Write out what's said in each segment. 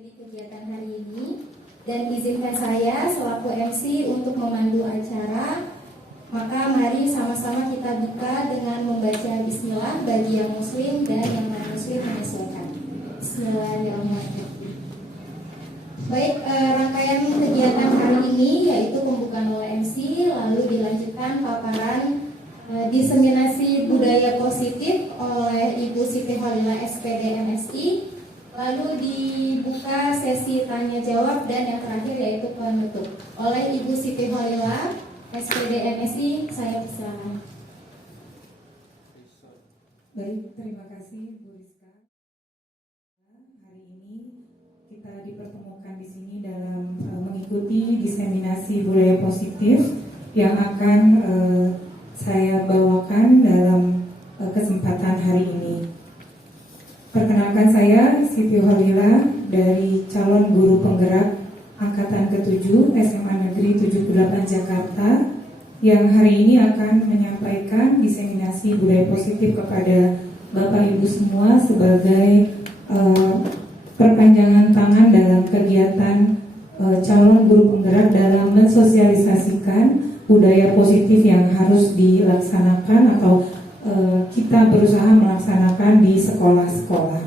menghadiri kegiatan hari ini dan izinkan saya selaku MC untuk memandu acara. Maka mari sama-sama kita buka dengan membaca bismillah bagi yang muslim dan yang non-muslim menyesuaikan. Bismillahirrahmanirrahim. Baik, rangkaian kegiatan hari ini yaitu pembukaan oleh MC, lalu dilanjutkan paparan diseminasi budaya positif oleh Ibu Siti Khalila SPD MSI, lalu dibuka sesi tanya jawab dan yang terakhir yaitu penutup oleh Ibu Siti Khalila SPD MSI. Saya persilakan. Baik, terima kasih Bu Rizka. Hari ini kita dipertemukan di sini dalam mengikuti diseminasi budaya positif yang akan saya bawakan dalam kesempatan hari ini. Perkenalkan, saya Siti Khalila dari calon guru penggerak Angkatan ke-7 SMA Negeri 78 Jakarta yang hari ini akan menyampaikan diseminasi budaya positif kepada Bapak Ibu semua sebagai perpanjangan tangan dalam kegiatan calon guru penggerak dalam mensosialisasikan budaya positif yang harus dilaksanakan atau kita berusaha melaksanakan di sekolah-sekolah.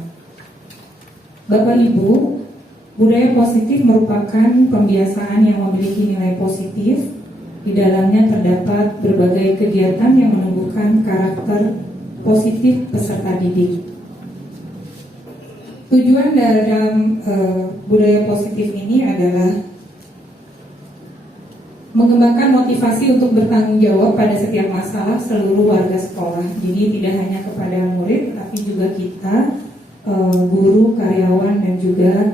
Bapak Ibu, budaya positif merupakan pembiasaan yang memiliki nilai positif. Di dalamnya terdapat berbagai kegiatan yang menumbuhkan karakter positif peserta didik. Tujuan dalam budaya positif ini adalah mengembangkan motivasi untuk bertanggung jawab pada setiap masalah seluruh warga sekolah. Jadi tidak hanya kepada murid, tapi juga kita, guru, karyawan, dan juga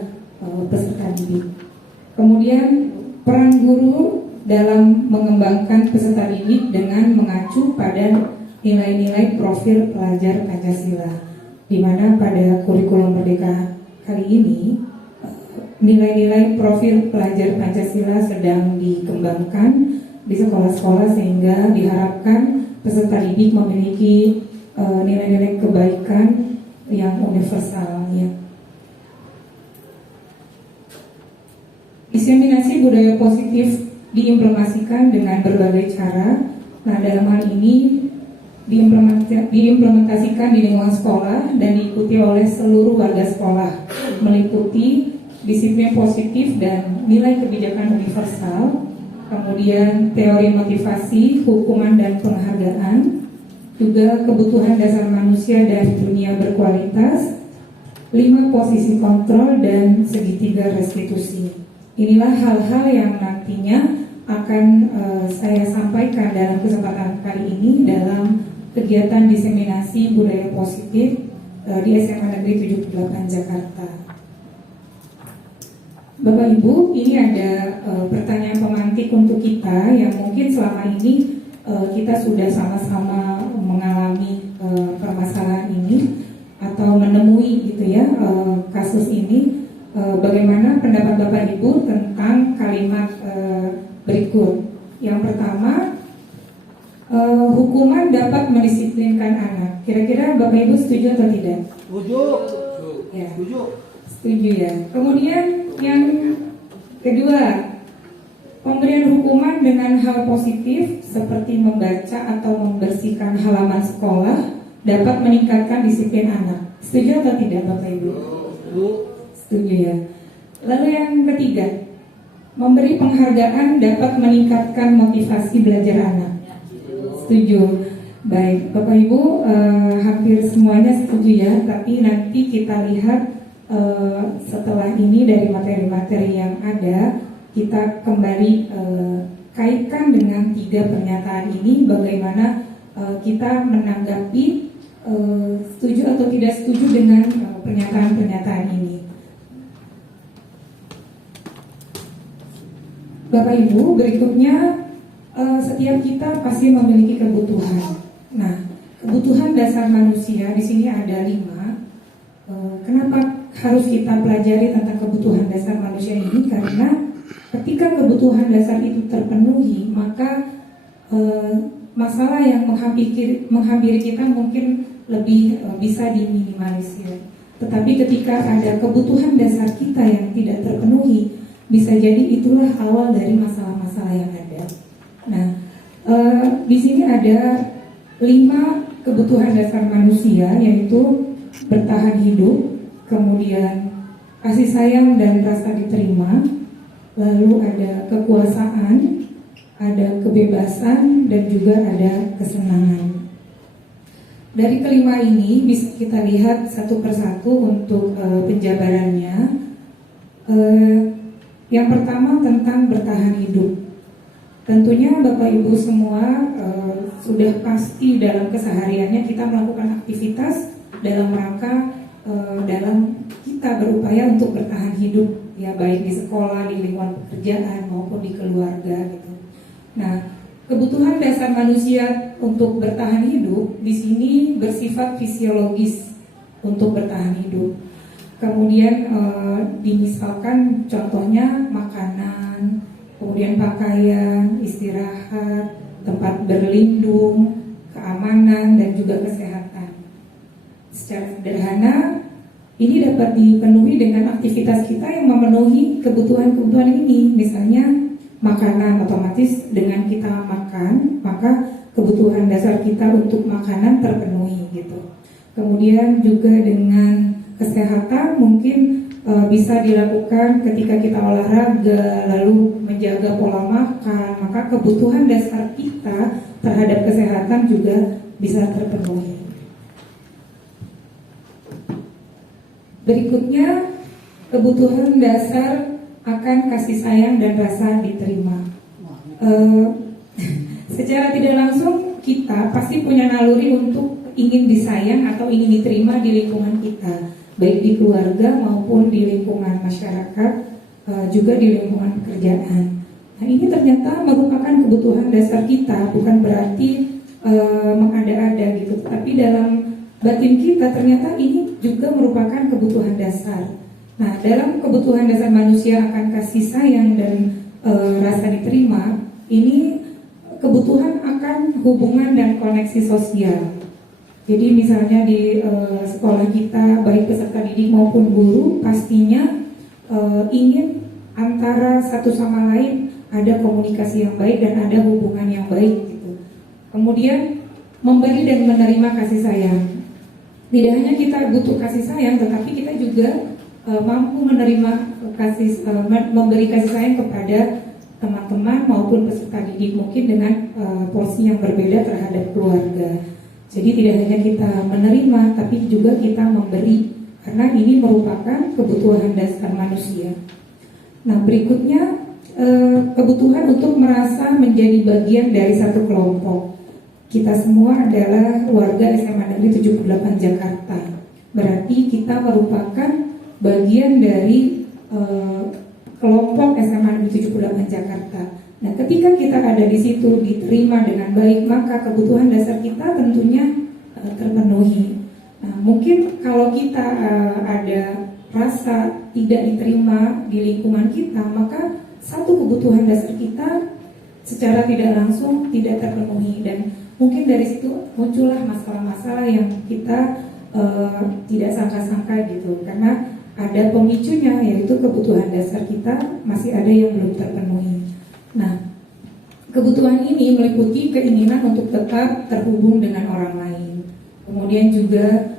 peserta didik. Kemudian peran guru dalam mengembangkan peserta didik dengan mengacu pada nilai-nilai profil pelajar Pancasila, di mana pada kurikulum Merdeka kali ini nilai-nilai profil pelajar Pancasila sedang dikembangkan di sekolah-sekolah sehingga diharapkan peserta didik memiliki nilai-nilai kebaikan yang universal. Diseminasi budaya positif diimplementasikan dengan berbagai cara. Nah, dalam hal ini diimplementasikan di lingkungan sekolah dan diikuti oleh seluruh warga sekolah, meliputi disiplin positif dan nilai kebijakan universal, kemudian teori motivasi, hukuman dan penghargaan, juga kebutuhan dasar manusia dan dunia berkualitas, 5 posisi kontrol dan segitiga restitusi. Inilah hal-hal yang nantinya akan saya sampaikan dalam kesempatan kali ini dalam kegiatan diseminasi budaya positif di SMA Negeri 78 Jakarta. Bapak Ibu, ini ada pertanyaan pemantik untuk kita yang mungkin selama ini kita sudah sama-sama mengalami permasalahan ini atau menemui gitu ya kasus ini. Bagaimana pendapat Bapak Ibu tentang kalimat berikut? Yang pertama, hukuman dapat mendisiplinkan anak. Kira-kira Bapak Ibu setuju atau tidak? Setuju. Ya. Setuju. Setuju ya. Kemudian yang kedua, pemberian hukuman dengan hal positif seperti membaca atau membersihkan halaman sekolah dapat meningkatkan disiplin anak. Setuju atau tidak Bapak Ibu? Setuju ya. Lalu yang ketiga, memberi penghargaan dapat meningkatkan motivasi belajar anak. Setuju. Baik, Bapak Ibu, hampir semuanya setuju ya. Tapi nanti kita lihat setelah ini dari materi-materi yang ada, kita kembali kaitkan dengan 3 pernyataan ini, bagaimana kita menanggapi setuju atau tidak setuju dengan pernyataan-pernyataan ini. Bapak Ibu, berikutnya setiap kita pasti memiliki kebutuhan. Nah, kebutuhan dasar manusia di sini ada 5. Kenapa harus kita pelajari tentang kebutuhan dasar manusia ini? Karena ketika kebutuhan dasar itu terpenuhi, maka masalah yang menghampiri kita mungkin lebih bisa diminimalisir. Tetapi ketika ada kebutuhan dasar kita yang tidak terpenuhi, bisa jadi itulah awal dari masalah-masalah yang ada. Nah, di sini ada 5 kebutuhan dasar manusia, yaitu bertahan hidup, kemudian kasih sayang dan rasa diterima, lalu ada kekuasaan, ada kebebasan, dan juga ada kesenangan. Dari kelima ini bisa kita lihat satu persatu untuk penjabarannya. Yang pertama tentang bertahan hidup. Tentunya Bapak Ibu semua sudah pasti dalam kesehariannya kita melakukan aktivitas dalam rangka dalam kita berupaya untuk bertahan hidup, ya, baik di sekolah, di lingkungan pekerjaan maupun di keluarga gitu. Nah, kebutuhan dasar manusia untuk bertahan hidup di sini bersifat fisiologis untuk bertahan hidup. Kemudian dimisalkan contohnya makanan, kemudian pakaian, istirahat, tempat berlindung, keamanan, dan juga kesehatan. Secara sederhana, ini dapat dipenuhi dengan aktivitas kita yang memenuhi kebutuhan-kebutuhan ini. Misalnya makanan, otomatis dengan kita makan, maka kebutuhan dasar kita untuk makanan terpenuhi gitu. Kemudian juga dengan kesehatan mungkin bisa dilakukan ketika kita olahraga, lalu menjaga pola makan, maka kebutuhan dasar kita terhadap kesehatan juga bisa terpenuhi. Berikutnya, kebutuhan dasar akan kasih sayang dan rasa diterima. Secara tidak langsung kita pasti punya naluri untuk ingin disayang atau ingin diterima di lingkungan kita, baik di keluarga maupun di lingkungan masyarakat, juga di lingkungan pekerjaan. Nah, ini ternyata merupakan kebutuhan dasar kita, bukan berarti mengada-ada gitu, tapi dalam batin kita ternyata ini juga merupakan kebutuhan dasar. Nah, dalam kebutuhan dasar manusia akan kasih sayang dan rasa diterima, ini kebutuhan akan hubungan dan koneksi sosial. Jadi misalnya di sekolah kita, baik peserta didik maupun guru, pastinya ingin antara satu sama lain ada komunikasi yang baik dan ada hubungan yang baik gitu. Kemudian memberi dan menerima kasih sayang. Tidak hanya kita butuh kasih sayang, tetapi kita juga mampu menerima memberi kasih sayang kepada teman-teman maupun peserta didik, mungkin dengan porsi yang berbeda terhadap keluarga. Jadi tidak hanya kita menerima, tapi juga kita memberi, karena ini merupakan kebutuhan dasar manusia. Nah, berikutnya kebutuhan untuk merasa menjadi bagian dari satu kelompok. Kita semua adalah warga SMA Negeri 78 Jakarta. Berarti kita merupakan bagian dari kelompok SMA Negeri 78 Jakarta. Nah, ketika kita ada di situ diterima dengan baik, maka kebutuhan dasar kita tentunya terpenuhi. Nah, mungkin kalau kita ada rasa tidak diterima di lingkungan kita, maka satu kebutuhan dasar kita secara tidak langsung tidak terpenuhi, dan mungkin dari situ muncullah masalah-masalah yang kita tidak sangka-sangka gitu, karena ada pemicunya, yaitu kebutuhan dasar kita masih ada yang belum terpenuhi. Nah, kebutuhan ini meliputi keinginan untuk tetap terhubung dengan orang lain, kemudian juga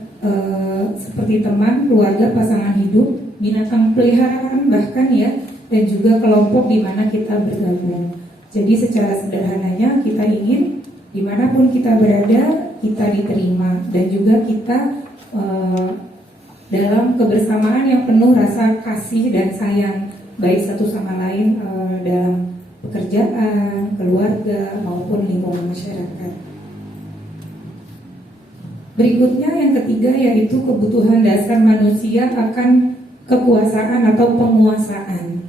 seperti teman, keluarga, pasangan hidup, binatang peliharaan bahkan ya, dan juga kelompok di mana kita bergabung. Jadi secara sederhananya kita ingin dimanapun kita berada, kita diterima, dan juga kita dalam kebersamaan yang penuh rasa kasih dan sayang, baik satu sama lain dalam pekerjaan, keluarga, maupun lingkungan masyarakat. Berikutnya yang ketiga, yaitu kebutuhan dasar manusia akan kekuasaan atau penguasaan.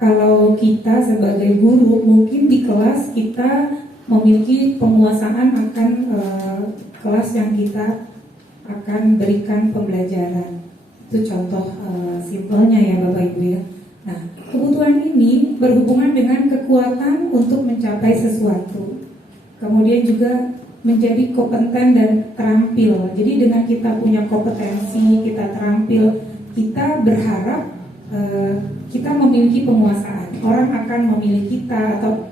Kalau kita sebagai guru, mungkin di kelas kita memiliki penguasaan akan kelas yang kita akan berikan pembelajaran. Itu contoh simpelnya ya Bapak Ibu ya. Nah, kebutuhan ini berhubungan dengan kekuatan untuk mencapai sesuatu. Kemudian juga menjadi kompeten dan terampil. Jadi dengan kita punya kompetensi, kita terampil, kita berharap kita memiliki penguasaan. Orang akan memilih kita atau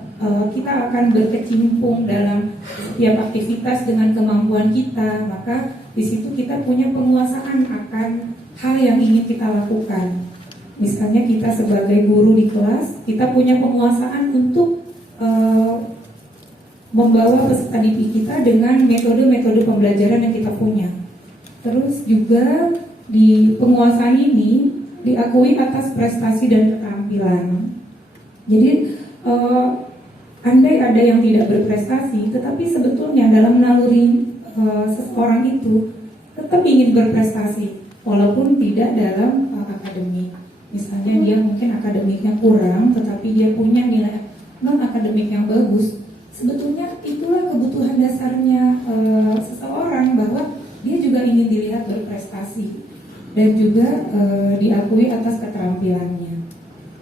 kita akan berkecimpung dalam setiap aktivitas dengan kemampuan kita. Maka di situ kita punya penguasaan akan hal yang ingin kita lakukan. Misalnya kita sebagai guru di kelas, kita punya penguasaan untuk membawa peserta didik kita dengan metode-metode pembelajaran yang kita punya. Terus juga di penguasaan ini diakui atas prestasi dan keterampilan. Jadi andai ada yang tidak berprestasi, tetapi sebetulnya dalam naluri seseorang itu tetap ingin berprestasi, walaupun tidak dalam akademik. Misalnya dia mungkin akademiknya kurang, tetapi dia punya nilai non akademik yang bagus. Sebetulnya itulah kebutuhan dasarnya seseorang, bahwa dia juga ingin dilihat berprestasi dan juga diakui atas keterampilannya,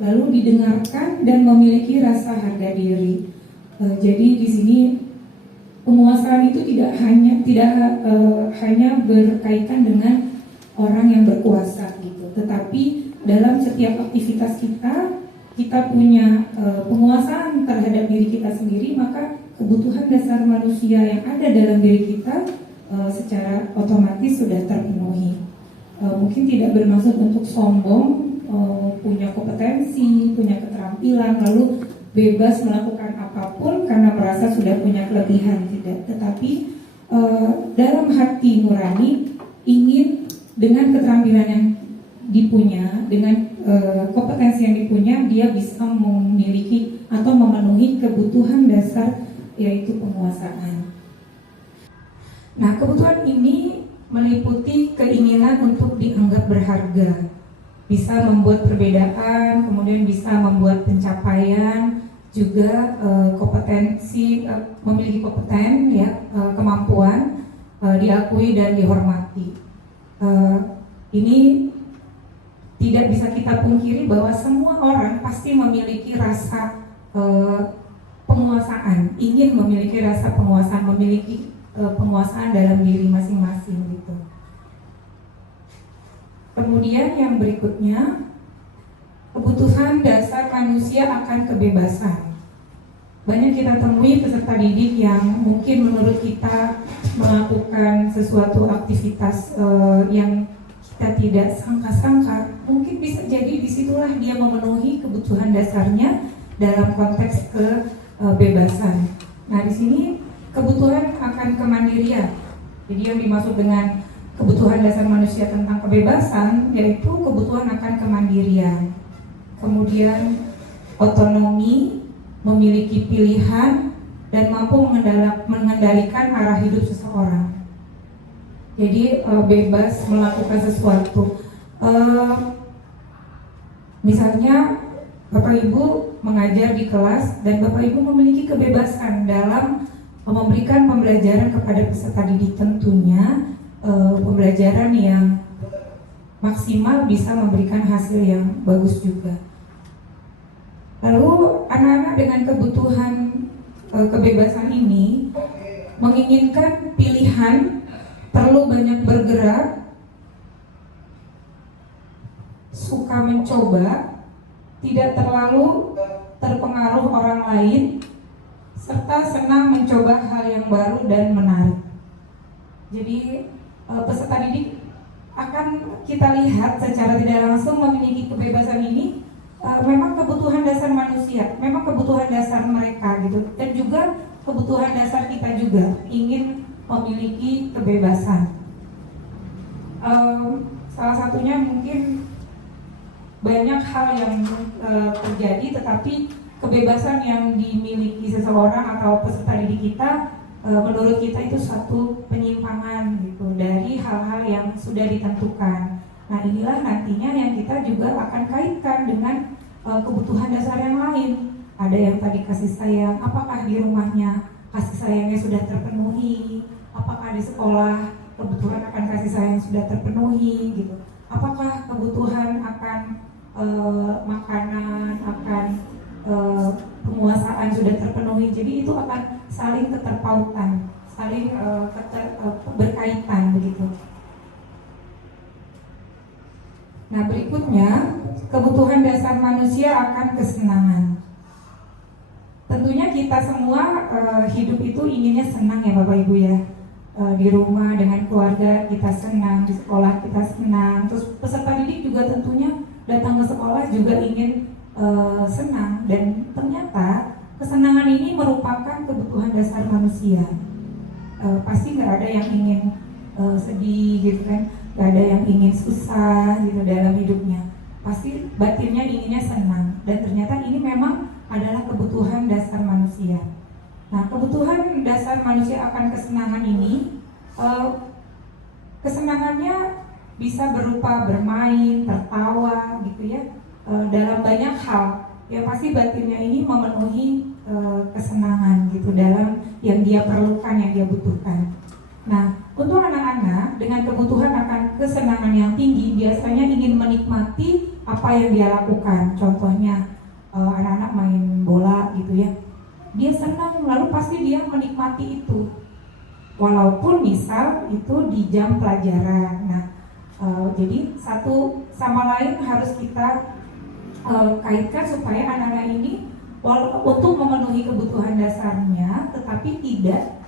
lalu didengarkan dan memiliki rasa harga diri. Jadi di sini penguasaan itu tidak hanya berkaitan dengan orang yang berkuasa gitu, tetapi dalam setiap aktivitas kita punya penguasaan terhadap diri kita sendiri, maka kebutuhan dasar manusia yang ada dalam diri kita secara otomatis sudah terpenuhi. Mungkin tidak bermaksud untuk sombong, punya kompetensi, punya keterampilan, lalu bebas melakukan apapun karena merasa sudah punya kelebihan, tidak. Tetapi dalam hati nurani ingin dengan keterampilan yang dipunya, dengan kompetensi yang dipunya, dia bisa memiliki atau memenuhi kebutuhan dasar, yaitu penguasaan. Nah, kebutuhan ini meliputi keinginan untuk dianggap berharga, bisa membuat perbedaan, kemudian bisa membuat pencapaian, juga kompetensi, memiliki kompeten, ya, kemampuan, diakui dan dihormati. Ini tidak bisa kita pungkiri bahwa semua orang pasti memiliki rasa penguasaan, ingin memiliki rasa penguasaan, memiliki penguasaan dalam diri masing-masing gitu. Kemudian yang berikutnya, kebutuhan dasar manusia akan kebebasan. Banyak kita temui peserta didik yang mungkin menurut kita melakukan sesuatu aktivitas yang kita tidak sangka-sangka, mungkin bisa jadi disitulah dia memenuhi kebutuhan dasarnya dalam konteks kebebasan. Nah, di sini kebutuhan akan kemandirian. Jadi yang dimaksud dengan kebutuhan dasar manusia tentang kebebasan yaitu kebutuhan akan kemandirian. Kemudian otonomi, memiliki pilihan, dan mampu mengendalikan arah hidup seseorang. Jadi bebas melakukan sesuatu. Misalnya Bapak Ibu mengajar di kelas dan Bapak Ibu memiliki kebebasan dalam memberikan pembelajaran kepada peserta didik, tentunya pembelajaran yang maksimal bisa memberikan hasil yang bagus juga. Lalu anak-anak dengan kebutuhan kebebasan ini menginginkan pilihan, perlu banyak bergerak, suka mencoba, tidak terlalu terpengaruh orang lain, serta senang mencoba hal yang baru dan menarik. Jadi peserta didik akan kita lihat secara tidak langsung memiliki kebebasan ini, memang kebutuhan dasar manusia, memang kebutuhan dasar mereka gitu, dan juga kebutuhan dasar kita juga ingin memiliki kebebasan. Salah satunya mungkin banyak hal yang terjadi, tetapi kebebasan yang dimiliki seseorang atau peserta didik kita menurut kita itu suatu penyimpangan gitu dari hal-hal yang sudah ditentukan. Nah, inilah nantinya yang kita juga akan kaitkan dengan kebutuhan dasar yang lain. Ada yang tadi kasih sayang, apakah di rumahnya kasih sayangnya sudah terpenuhi? Apakah di sekolah kebutuhan akan kasih sayang sudah terpenuhi gitu? Apakah kebutuhan akan makanan, akan penguasaan sudah terpenuhi? Jadi itu akan saling keterpautan, saling berkaitan begitu. Nah, berikutnya kebutuhan dasar manusia akan kesenangan. Tentunya kita semua hidup itu inginnya senang ya Bapak Ibu ya. Di rumah dengan keluarga kita senang, di sekolah kita senang. Terus peserta didik juga tentunya datang ke sekolah juga ingin senang. Dan ternyata kesenangan ini merupakan kebutuhan dasar manusia. Pasti nggak ada yang ingin sedih gitu kan, nggak ada yang ingin susah gitu dalam hidupnya. Pasti batinnya inginnya senang. Dan ternyata ini memang adalah kebutuhan dasar manusia. Nah, kebutuhan dasar manusia akan kesenangan ini, kesenangannya bisa berupa bermain, tertawa, gitu ya, dalam banyak hal. Yang pasti batinnya ini memenuhi kesenangan gitu dalam yang dia perlukan, yang dia butuhkan. Nah, untuk anak-anak dengan kebutuhan akan kesenangan yang tinggi biasanya ingin menikmati apa yang dia lakukan. Contohnya anak-anak main bola gitu ya, dia senang, lalu pasti dia menikmati itu walaupun misal itu di jam pelajaran. Nah, jadi satu sama lain harus kita kaitkan supaya anak-anak ini untuk memenuhi kebutuhan dasarnya tetapi tidak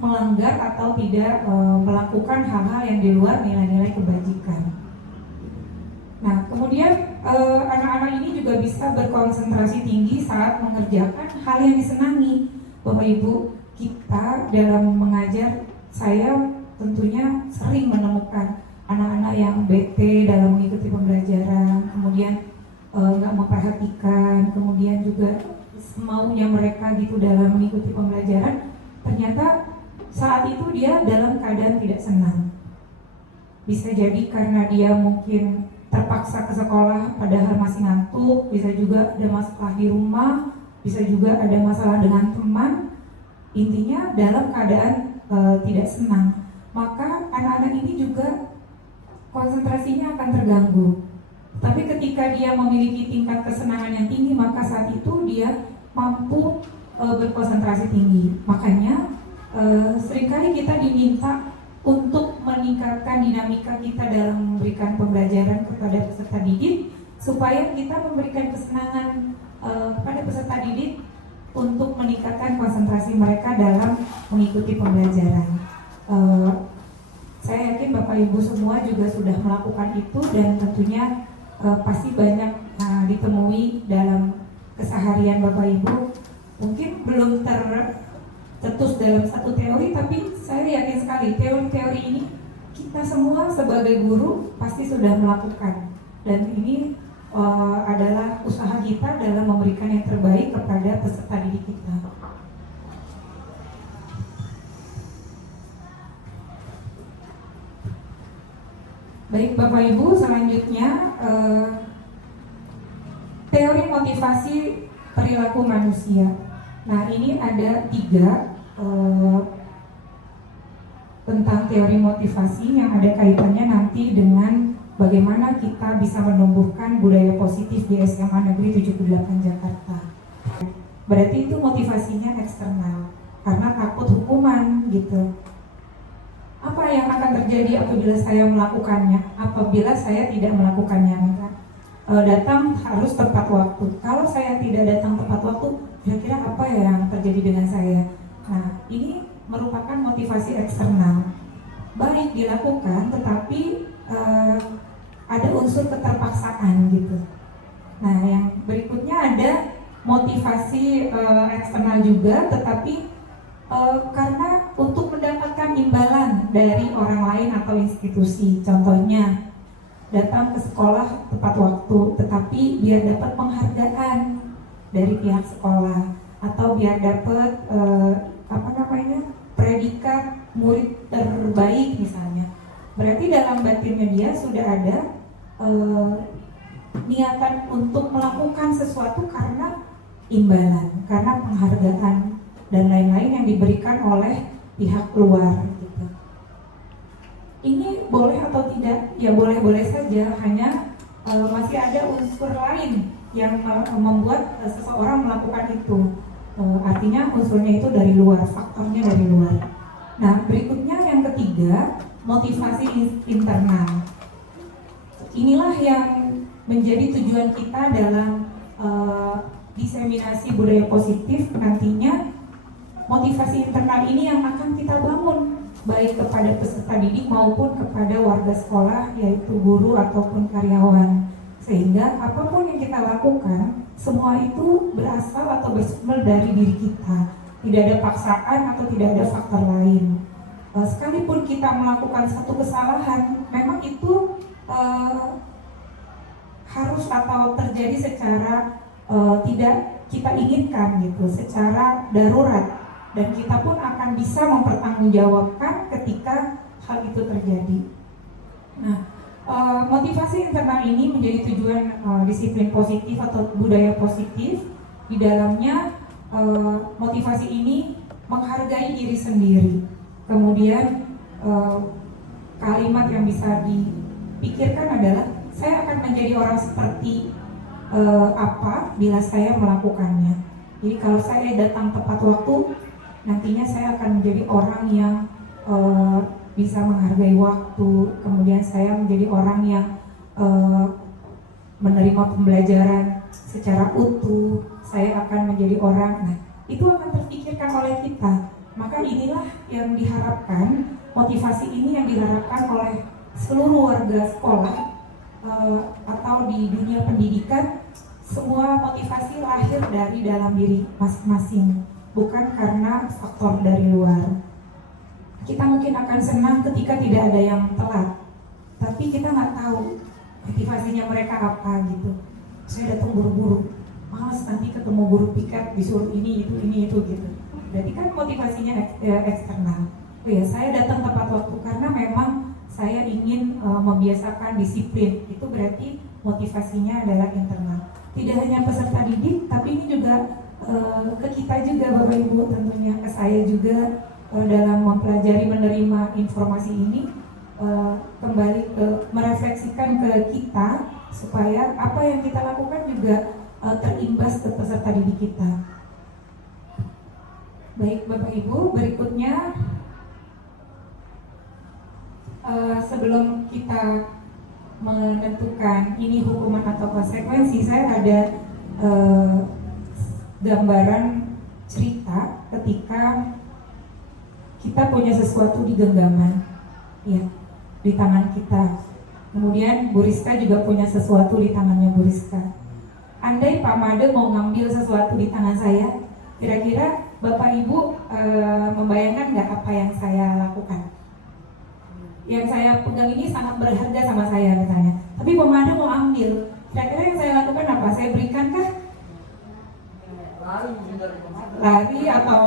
melanggar atau tidak melakukan hal-hal yang di luar nilai-nilai kebajikan. Nah, kemudian anak-anak ini juga bisa berkonsentrasi tinggi saat mengerjakan hal yang disenangi. Bapak Ibu, kita dalam mengajar, saya tentunya sering menemukan anak-anak yang bete dalam mengikuti pembelajaran, kemudian nggak memperhatikan, kemudian juga maunya mereka gitu dalam mengikuti pembelajaran. Ternyata saat itu dia dalam keadaan tidak senang. Bisa jadi karena dia mungkin terpaksa ke sekolah padahal masih ngantuk, bisa juga ada masalah di rumah, bisa juga ada masalah dengan teman. Intinya dalam keadaan tidak senang. Maka anak-anak ini juga konsentrasinya akan terganggu. Tapi ketika dia memiliki tingkat kesenangan yang tinggi, maka saat itu dia mampu berkonsentrasi tinggi. Makanya seringkali kita diminta untuk meningkatkan dinamika kita dalam memberikan pembelajaran kepada peserta didik supaya kita memberikan kesenangan kepada peserta didik untuk meningkatkan konsentrasi mereka dalam mengikuti pembelajaran. Saya yakin Bapak Ibu semua juga sudah melakukan itu dan tentunya pasti banyak ditemui dalam keseharian Bapak Ibu. Mungkin belum tercetus dalam satu teori, tapi saya yakin sekali teori-teori ini kita semua sebagai guru pasti sudah melakukan. Dan ini adalah usaha kita dalam memberikan yang terbaik kepada peserta didik kita. Baik Bapak Ibu, selanjutnya teori motivasi perilaku manusia. Nah, ini ada 3 tentang teori motivasi yang ada kaitannya nanti dengan bagaimana kita bisa menumbuhkan budaya positif di SMA Negeri 78 Jakarta. Berarti itu motivasinya eksternal, karena takut hukuman gitu. Apa yang akan terjadi apabila saya melakukannya? Apabila saya tidak melakukannya, maka datang harus tepat waktu. Kalau saya tidak datang tepat waktu, kira-kira apa yang terjadi dengan saya? Nah, ini merupakan motivasi eksternal. Baik dilakukan, tetapi ada unsur keterpaksaan gitu. Nah, yang berikutnya ada motivasi eksternal juga, tetapi karena untuk mendapatkan imbalan dari orang lain atau institusi. Contohnya, datang ke sekolah tepat waktu, tetapi biar dapat penghargaan dari pihak sekolah atau biar dapat predikat murid terbaik misalnya. Berarti dalam batinnya dia sudah ada niatan untuk melakukan sesuatu karena imbalan, karena penghargaan dan lain-lain yang diberikan oleh pihak luar gitu. Ini boleh atau tidak? Ya boleh-boleh saja, hanya masih ada unsur lain yang membuat seseorang melakukan itu. Artinya unsurnya itu dari luar, faktornya dari luar. Nah, berikutnya yang ketiga, motivasi internal. inilah yang menjadi tujuan kita dalam diseminasi budaya positif. Nantinya motivasi internal ini yang akan kita bangun baik kepada peserta didik maupun kepada warga sekolah, yaitu guru ataupun karyawan, sehingga apapun yang kita lakukan semua itu berasal atau bersumber dari diri kita, tidak ada paksaan atau tidak ada faktor lain. Sekalipun kita melakukan satu kesalahan, memang itu harus atau terjadi secara tidak kita inginkan gitu, secara darurat, dan kita pun akan bisa mempertanggungjawabkan ketika hal itu terjadi. Nah, motivasi internal ini menjadi tujuan disiplin positif atau budaya positif. Di dalamnya motivasi ini menghargai diri sendiri. Kemudian kalimat yang bisa dipikirkan adalah saya akan menjadi orang seperti apa bila saya melakukannya. Jadi kalau saya datang tepat waktu, nantinya saya akan menjadi orang yang bisa menghargai waktu. Kemudian saya menjadi orang yang menerima pembelajaran secara utuh. Saya akan menjadi orang, nah itu akan terpikirkan oleh kita. Maka inilah yang diharapkan, motivasi ini yang diharapkan oleh seluruh warga sekolah atau di dunia pendidikan. Semua motivasi lahir dari dalam diri masing-masing, bukan karena faktor dari luar. Kita mungkin akan senang ketika tidak ada yang telat, tapi kita nggak tahu motivasinya mereka apa gitu. Saya datang buru-buru, malas nanti ketemu guru piket disuruh ini itu gitu. Berarti kan motivasinya eksternal. Oh ya, saya datang tepat waktu karena memang saya ingin membiasakan disiplin. Itu berarti motivasinya adalah internal. Tidak hanya peserta didik, tapi ini juga ke kita juga Bapak Ibu, tentunya ke saya juga dalam mempelajari menerima informasi ini, kembali merefleksikan ke kita supaya apa yang kita lakukan juga terimbas ke peserta didik kita. Baik Bapak Ibu, berikutnya sebelum kita menentukan ini hukuman atau konsekuensi, saya ada gambaran cerita ketika kita punya sesuatu di genggaman, ya, di tangan kita. Kemudian Bu Rizka juga punya sesuatu di tangannya Bu Rizka. Andai Pak Made mau ngambil sesuatu di tangan saya, kira-kira Bapak Ibu membayangkan nggak apa yang saya lakukan? Yang saya pegang ini sangat berharga sama saya misalnya, tapi Pak Made mau ambil, kira-kira yang saya lakukan apa? Saya berikan kah? Lari atau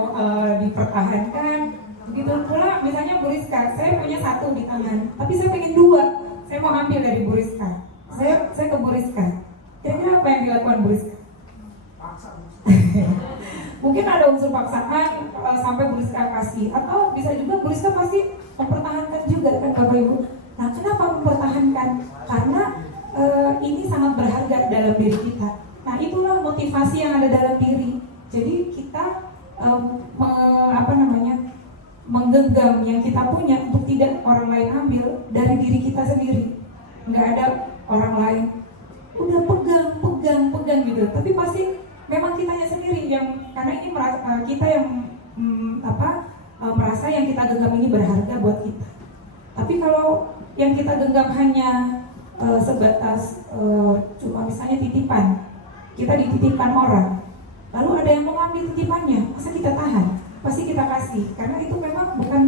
dipertahankan? Begitu pula misalnya Bu Rizka, saya punya satu di tangan, tapi saya pengen dua, saya mau ambil dari Bu Rizka. Saya ke Bu Rizka, kira-kira apa yang dilakukan Bu Rizka? Mungkin ada unsur paksaan sampai Bu Rizka kasih, atau bisa juga Bu Rizka pasti mempertahankan juga kan Bapak Ibu. Nah, kenapa mempertahankan? Karena ini sangat berharga dalam diri kita. Nah, itulah motivasi yang ada dalam diri. Jadi kita menggenggam yang kita punya untuk tidak orang lain ambil, dari diri kita sendiri. Nggak ada orang lain. Udah pegang gitu. Tapi pasti memang kitanya sendiri yang, karena ini kita yang merasa yang kita genggam ini berharga buat kita. Tapi kalau yang kita genggam hanya sebatas cuma misalnya titipan, kita dititipkan orang, lalu ada yang mau ambil titipannya, masa kita tahan? Pasti kita kasih, karena itu memang bukan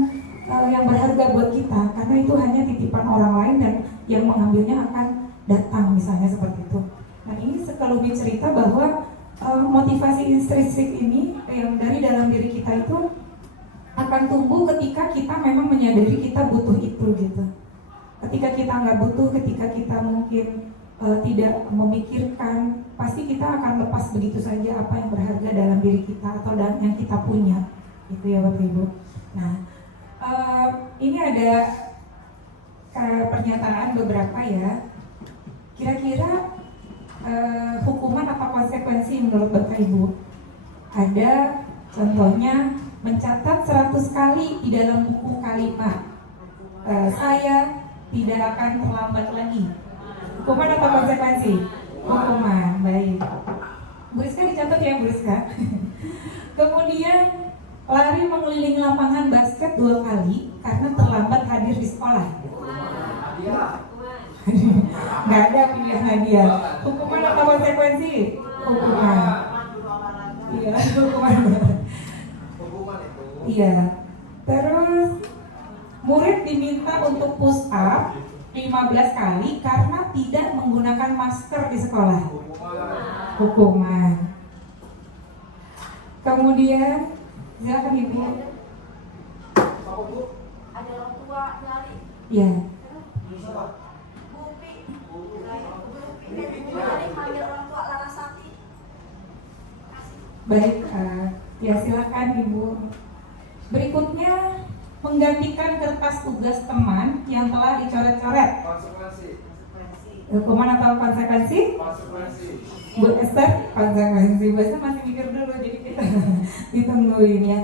yang berharga buat kita, karena itu hanya titipan orang lain dan yang mengambilnya akan datang, misalnya seperti itu. Nah, ini sekelumit cerita bahwa motivasi intrinsik ini yang dari dalam diri kita itu akan tumbuh ketika kita memang menyadari kita butuh itu gitu. Ketika kita nggak butuh, ketika kita mungkin tidak memikirkan, pasti kita akan lepas begitu saja apa yang berharga dalam diri kita atau dalam yang kita punya, gitu ya Bapak Ibu. Nah, ini ada pernyataan beberapa ya. Kira-kira hukuman atau konsekuensi menurut Bapak Ibu? Ada contohnya mencatat 100 kali di dalam buku kalimat saya tidak akan terlambat lagi. Hukuman atau konsekuensi? Hukuman, baik. Bu Rizka dicatat ya, Bu Rizka. Kemudian lari mengelilingi lapangan basket 2 kali karena terlambat hadir di sekolah. Nggak ada pilihan Nadia. Hukuman atau konsekuensi? Hukuman. Iya, hukuman. Iya. Terus murid diminta untuk push up 15 kali karena tidak menggunakan masker di sekolah. Hukuman. Kemudian silakan Ibu. Ada orang tua lari. Iya. Panggil orang tua Larasati. Baik, ya silakan Ibu. Berikutnya menggantikan kertas tugas teman yang telah dicoret-coret. Konsekuensi. Hukuman atau konsekuensi? Konsekuensi. Bu Esther, konsekuensi. Bu Esther masih mikir dulu, jadi kita ditungguin ya.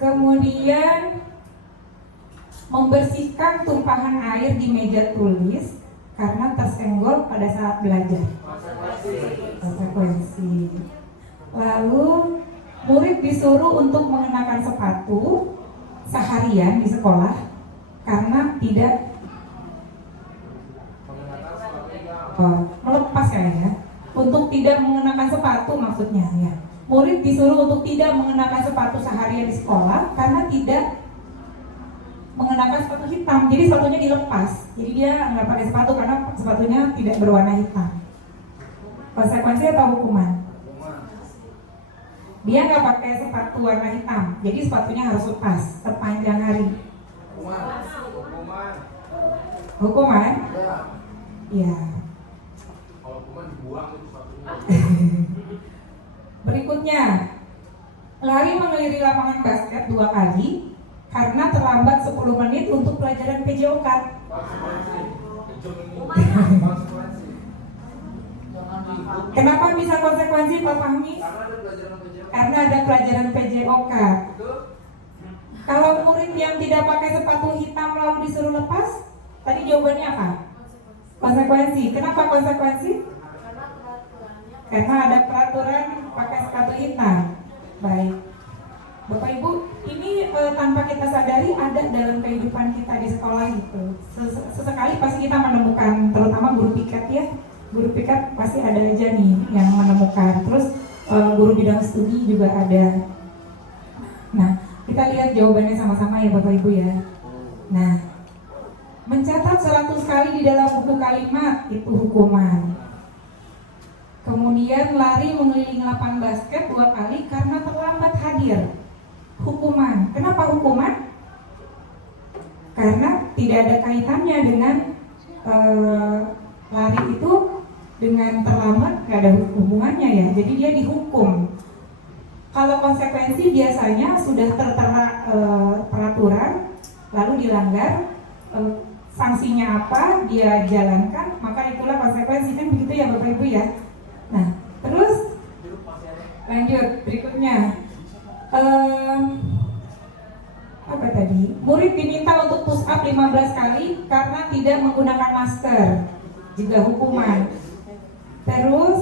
Kemudian membersihkan tumpahan air di meja tulis karena tersenggol pada saat belajar. Konsekuensi. Lalu murid disuruh untuk mengenakan sepatu seharian di sekolah karena tidak melepas ya, untuk tidak mengenakan sepatu maksudnya ya. Murid disuruh untuk tidak mengenakan sepatu seharian di sekolah karena tidak mengenakan sepatu hitam. Jadi sepatunya dilepas. Jadi dia nggak pakai sepatu karena sepatunya tidak berwarna hitam. Konsekuensi atau hukuman? Dia nggak pakai sepatu warna hitam. Jadi sepatunya harus lepas sepanjang hari. Hukuman? Iya. Kalau hukuman dibuang itu sepatunya. Berikutnya, lari mengelilingi lapangan basket 2 kali karena terlambat 10 menit untuk pelajaran PJOK. Konsekuensi. Kenapa bisa konsekuensi Pak Fahmi? Karena ada pelajaran PJOK. Kalau murid yang tidak pakai sepatu hitam lalu disuruh lepas, tadi jawabannya apa? Konsekuensi. Kenapa konsekuensi? Karena ada peraturan pakai sepatu hitam. Baik, Bapak Ibu, ini tanpa kita sadari ada dalam kehidupan kita di sekolah gitu. Sesekali pasti kita menemukan, terutama guru piket ya. Guru piket pasti ada aja nih yang menemukan. Terus guru bidang studi juga ada. Nah, kita lihat jawabannya sama-sama ya Bapak Ibu ya. Nah, mencatat 100 kali di dalam buku kalimat itu hukuman. Kemudian lari mengelilingi lapangan basket 2 kali karena terlambat hadir. Hukuman. Kenapa hukuman? Karena tidak ada kaitannya dengan lari itu dengan terlambat, gak ada hubungannya ya. Jadi dia dihukum. Kalau konsekuensi biasanya sudah tertera peraturan lalu dilanggar, sanksinya apa dia jalankan, maka itulah konsekuensi, kan begitu ya Bapak Ibu ya. Nah, terus lanjut berikutnya. Apa tadi? Murid diminta untuk push up 15 kali karena tidak menggunakan masker, juga hukuman. Terus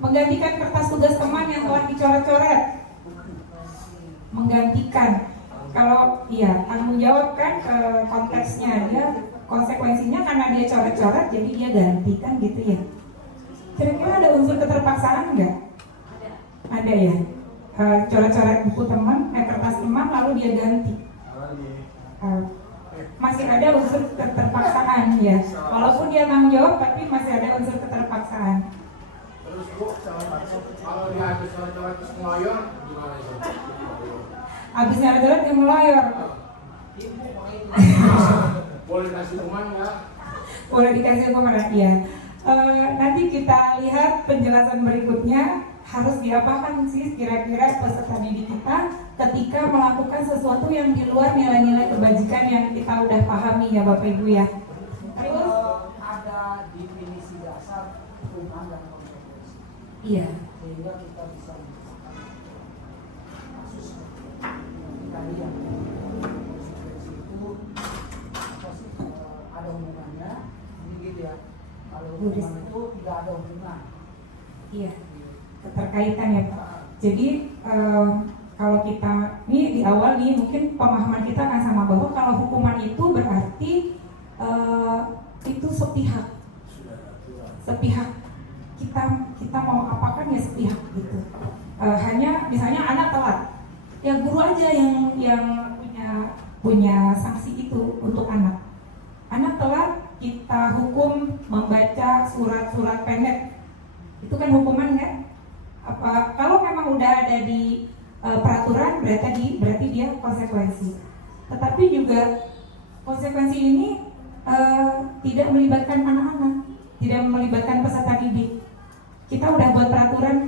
menggantikan kertas tugas teman yang telah dicoret-coret. Menggantikan. Kalau iya, tanggung jawab kan konteksnya dia, konsekuensinya karena dia coret-coret jadi dia ganti kan gitu ya. Kira-kira ada unsur keterpaksaan nggak? Ada ya. Coret-coret buku teman, kertas teman lalu dia ganti. Masih ada unsur keterpaksaan ya. Walaupun dia tanggung jawab tapi masih ada unsur keterpaksaan. Terus Bu, kalau dia habis coret-coret terus ngeloyor gimana itu? Habisnya adalah dia meloyor. Boleh kasih hukuman nggak? Boleh dikasih hukuman ya. Nanti kita lihat penjelasan berikutnya. Harus diapakan sih kira-kira peserta didik kita ketika melakukan sesuatu yang di luar nilai-nilai kebajikan yang kita udah pahami ya Bapak Ibu ya. Terus ada definisi dasar hukuman dan konsekuensi. Iya. Sehingga kita bisa mengatakan kasus tadi yang konsekuensi itu apa sih, ada hubungannya ini gitu ya. ada hubungan itu tidak ada hubungan. Iya, keterkaitan ya Pak. Jadi kalau kita ini di awal nih mungkin pemahaman kita akan sama bahwa kalau hukuman itu berarti itu sepihak, kita mau apakan ya sepihak gitu. Hanya misalnya anak telat, ya guru aja yang punya sanksi itu untuk anak. Anak telat kita hukum membaca surat-surat pendek, itu kan hukuman kan? Apa kalau memang udah ada di peraturan berarti dia konsekuensi. Tetapi juga konsekuensi ini tidak melibatkan anak-anak, tidak melibatkan peserta didik. Kita udah buat peraturan,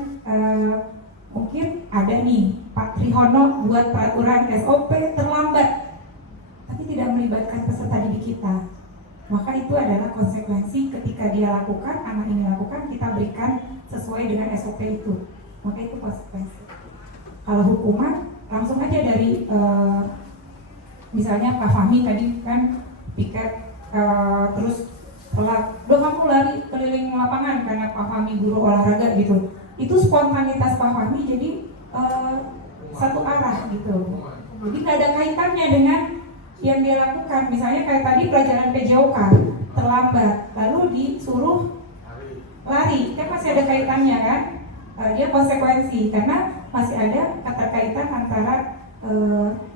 mungkin ada nih Pak Trihono buat peraturan SOP terlambat, tapi tidak melibatkan peserta didik kita. Maka itu adalah konsekuensi ketika dia lakukan, anak ini lakukan, kita berikan sesuai dengan SOP itu. Maka itu konsekuensi. Kalau hukuman langsung aja dari misalnya Kak Fahmi tadi kan piket terus telat, udah kamu lari keliling lapangan karena Pak Fahmi guru olahraga gitu. Itu spontanitas Pak Fahmi jadi satu arah gitu. Jadi nggak ada kaitannya dengan yang dia lakukan. Misalnya kayak tadi pelajaran PJOK terlambat, lalu disuruh lari, kan masih ada kaitannya kan? Dia konsekuensi karena masih ada keterkaitan antara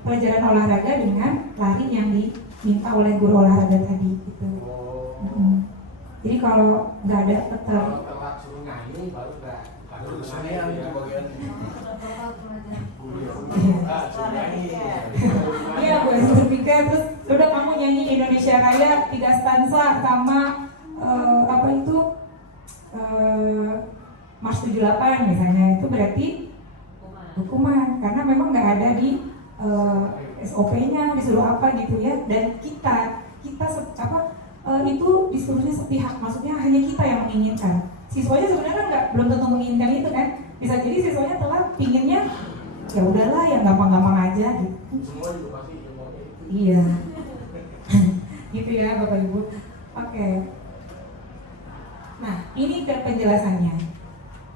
pelajaran olahraga dengan lari yang diminta oleh guru olahraga tadi gitu. Jadi kalau nggak ada Kalau telat suruh nyanyi baru nyanyi yang itu bagian. Iya, gue berpikir terus udah kamu nyanyi Indonesia Raya 3 stansa sama apa itu Mars 78 misalnya, itu berarti hukuman karena memang nggak ada di SOP-nya disuruh apa gitu ya. Dan kita itu disuruhnya sepihak, maksudnya hanya kita yang menginginkan. Siswanya sebenarnya belum tentu menginginkan itu kan. Bisa jadi siswanya telat pinginnya ya udahlah yang gampang-gampang aja gitu. Semua juga pasti ilmunya itu. Iya. Gitu ya Bapak Ibu. Oke. Nah, ini penjelasannya.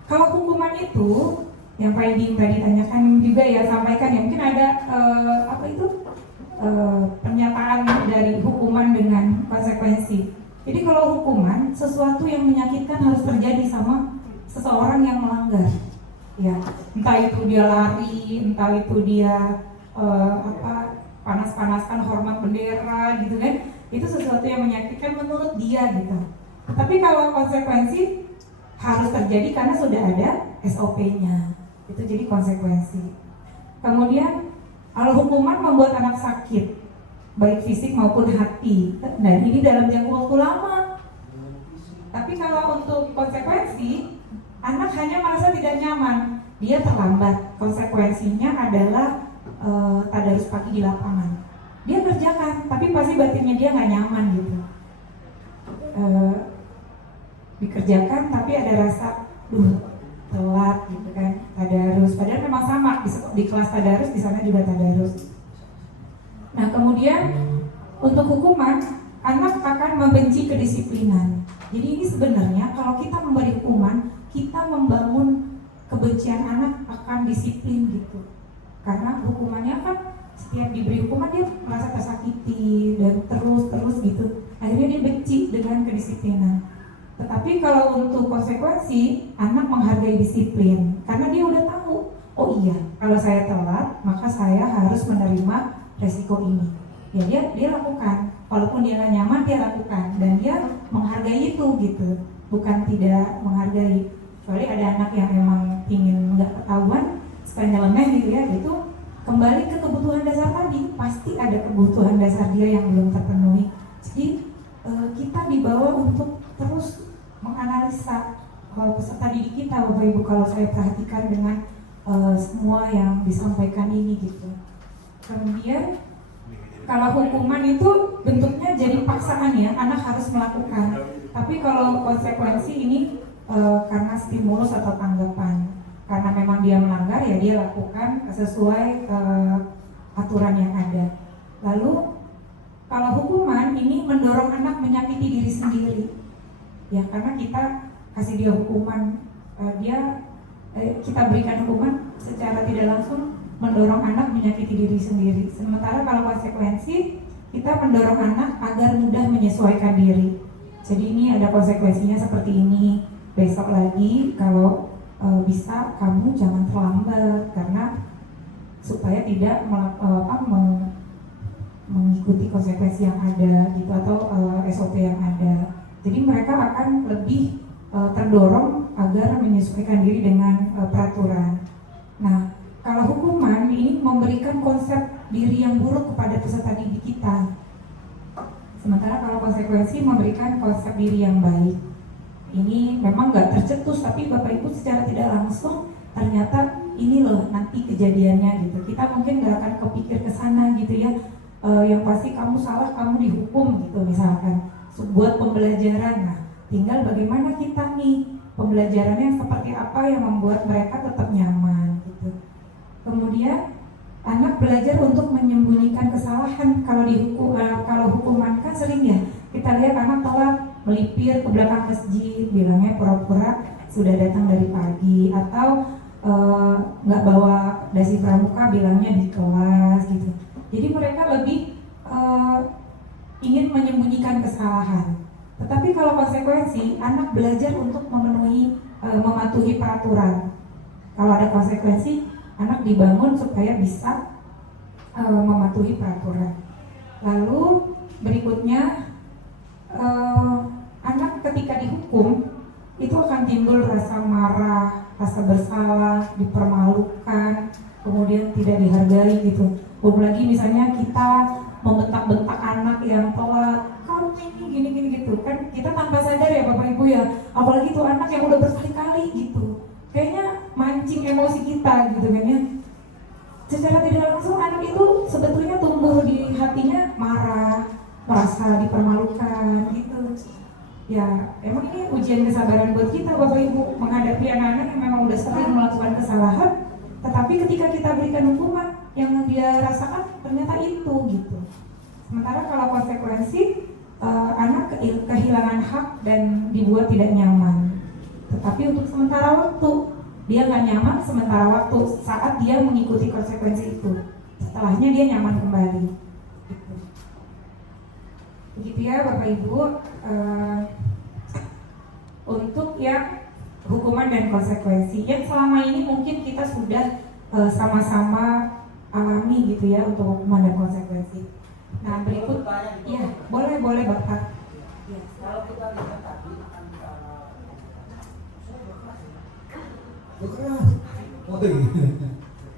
Kalau hukuman itu yang Pak Iding tadi tanyakan juga ya, sampaikan ya, mungkin ada pernyataan dari hukuman dengan konsekuensi. Jadi kalau hukuman sesuatu yang menyakitkan harus terjadi sama seseorang yang melanggar. Ya, entah itu dia lari, entah itu dia panas-panaskan hormat bendera gitu kan. Itu sesuatu yang menyakitkan menurut dia gitu. Tapi kalau konsekuensi harus terjadi karena sudah ada SOP-nya. Itu jadi konsekuensi. Kemudian kalau hukuman membuat anak sakit, baik fisik maupun hati, dan ini dalam jangka waktu lama. Tapi kalau untuk konsekuensi, anak hanya merasa tidak nyaman, dia terlambat. Konsekuensinya adalah tadarus pagi di lapangan. Dia kerjakan, tapi pasti batinnya dia nggak nyaman gitu. Dikerjakan, tapi ada rasa, telat gitu kan, tadarus. Padahal memang sama di kelas tadarus, di sana juga tadarus. Nah kemudian untuk hukuman, anak akan membenci kedisiplinan. Jadi ini sebenarnya kalau kita memberi hukuman, kita membangun kebencian anak akan disiplin gitu. Karena hukumannya kan setiap diberi hukuman dia merasa tersakiti dan terus gitu. Akhirnya dia benci dengan kedisiplinan. Tetapi kalau untuk konsekuensi, anak menghargai disiplin karena dia udah tahu, oh iya, kalau saya telat, maka saya harus menerima resiko ini. Ya dia lakukan, walaupun dia gak nyaman dia lakukan dan dia menghargai itu gitu, bukan tidak menghargai. Kecuali ada anak yang memang ingin nggak ketahuan, supaya nyeleneh gitu ya, itu kembali ke kebutuhan dasar tadi, pasti ada kebutuhan dasar dia yang belum terpenuhi. Jadi kita dibawa untuk terus menganalisa peserta didik kita, Bapak Ibu, kalau saya perhatikan dengan semua yang disampaikan ini gitu. Kemudian kalau hukuman itu bentuknya jadi paksaan ya, anak harus melakukan. Tapi kalau konsekuensi ini karena stimulus atau tanggapan, karena memang dia melanggar ya dia lakukan sesuai aturan yang ada. Lalu kalau hukuman ini mendorong anak menyakiti diri sendiri. ya, karena kita kasih dia hukuman, kita berikan hukuman secara tidak langsung mendorong anak menyakiti diri sendiri. Sementara kalau konsekuensi, kita mendorong anak agar mudah menyesuaikan diri. Jadi ini ada konsekuensinya seperti ini. Besok lagi kalau bisa kamu jangan terlambat, karena supaya tidak mengikuti konsekuensi yang ada gitu, atau SOP yang ada. Jadi mereka akan lebih terdorong agar menyesuaikan diri dengan peraturan. Nah, kalau hukuman ini memberikan konsep diri yang buruk kepada peserta didik kita. Sementara kalau konsekuensi memberikan konsep diri yang baik. Ini memang nggak tercetus, tapi Bapak Ibu secara tidak langsung ternyata ini loh nanti kejadiannya gitu. Kita mungkin nggak akan kepikir ke sana gitu ya. Yang pasti kamu salah, kamu dihukum gitu misalkan. Buat pembelajaran. Nah, tinggal bagaimana kita nih pembelajarannya seperti apa yang membuat mereka tetap nyaman gitu. Kemudian anak belajar untuk menyembunyikan kesalahan. Kalau hukuman kan sering ya kita lihat anak telat melipir ke belakang masjid, bilangnya pura-pura sudah datang dari pagi, atau nggak bawa dasi pramuka, bilangnya di kelas gitu. Jadi mereka lebih ingin menyembunyikan kesalahan. Tetapi kalau konsekuensi, anak belajar untuk mematuhi peraturan. Kalau ada konsekuensi, anak dibangun supaya bisa mematuhi peraturan. Lalu berikutnya, anak ketika dihukum itu akan timbul rasa marah, rasa bersalah, dipermalukan, kemudian tidak dihargai gitu. Belum lagi misalnya kita membentak-bentak anak yang telat, kamu ini gini-gini gitu kan, kita tanpa sadar ya Bapak Ibu ya, apalagi tuh anak yang udah berkali-kali gitu, kayaknya mancing emosi kita gitu kan ya. Secara tidak langsung anak itu sebetulnya tumbuh di hatinya marah, merasa dipermalukan gitu. Ya emang ini ujian kesabaran buat kita Bapak Ibu menghadapi anak-anak yang memang udah sering melakukan kesalahan, tetapi ketika kita berikan hukuman yang dia rasakan ternyata itu gitu. Sementara kalau konsekuensi, anak kehilangan hak dan dibuat tidak nyaman. Tetapi untuk sementara waktu, dia nggak nyaman sementara waktu saat dia mengikuti konsekuensi itu. Setelahnya dia nyaman kembali. Gitu. Begitu ya Bapak Ibu. Untuk yang hukuman dan konsekuensi yang selama ini mungkin kita sudah sama-sama alami gitu ya untuk hukuman dan konsekuensi. Nah berikut, ya boleh Bapak. Ya, kalau kita lihat tadi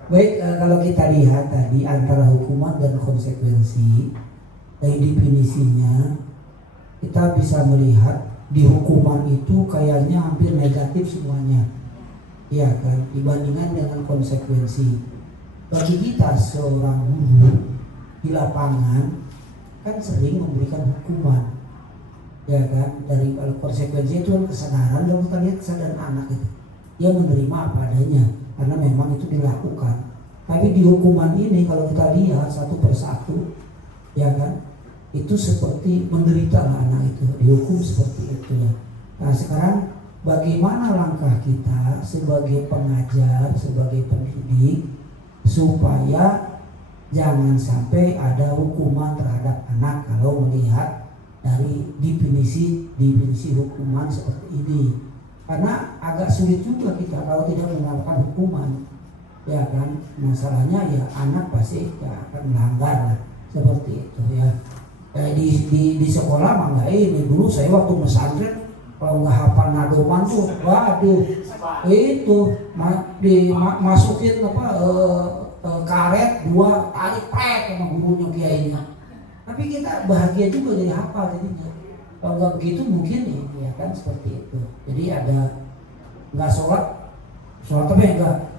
baik, kalau kita lihat tadi antara hukuman dan konsekuensi dari definisinya, kita bisa melihat di hukuman itu kayaknya hampir negatif semuanya, ya kan, dibandingkan dengan konsekuensi. Bagi kita seorang guru di lapangan kan sering memberikan hukuman, ya kan, dari konsekuensi itu kan kesadaran. Kalau kita lihat kesadaran anak itu, dia menerima apa adanya karena memang itu dilakukan. Tapi di hukuman ini kalau kita lihat satu persatu, ya kan, itu seperti menderita lah anak itu, dihukum seperti itu ya. Nah sekarang bagaimana langkah kita sebagai pengajar, sebagai pendidik, supaya jangan sampai ada hukuman terhadap anak kalau melihat dari definisi hukuman seperti ini. Karena agak sulit juga kita kalau tidak menerapkan hukuman, ya kan. Masalahnya ya anak pasti ya akan melanggar lah, seperti itu ya. Di sekolah mah nggak ini. Dulu saya waktu pesantren kalau nggak hafal nadoman tuh, waduh, itu masukin karet 2 tarik prek sama gurunya kiainya. Tapi kita bahagia juga jadi hafal jadinya. Kalau nggak begitu mungkin ya kan seperti itu. Jadi ada nggak sholat tapi enggak.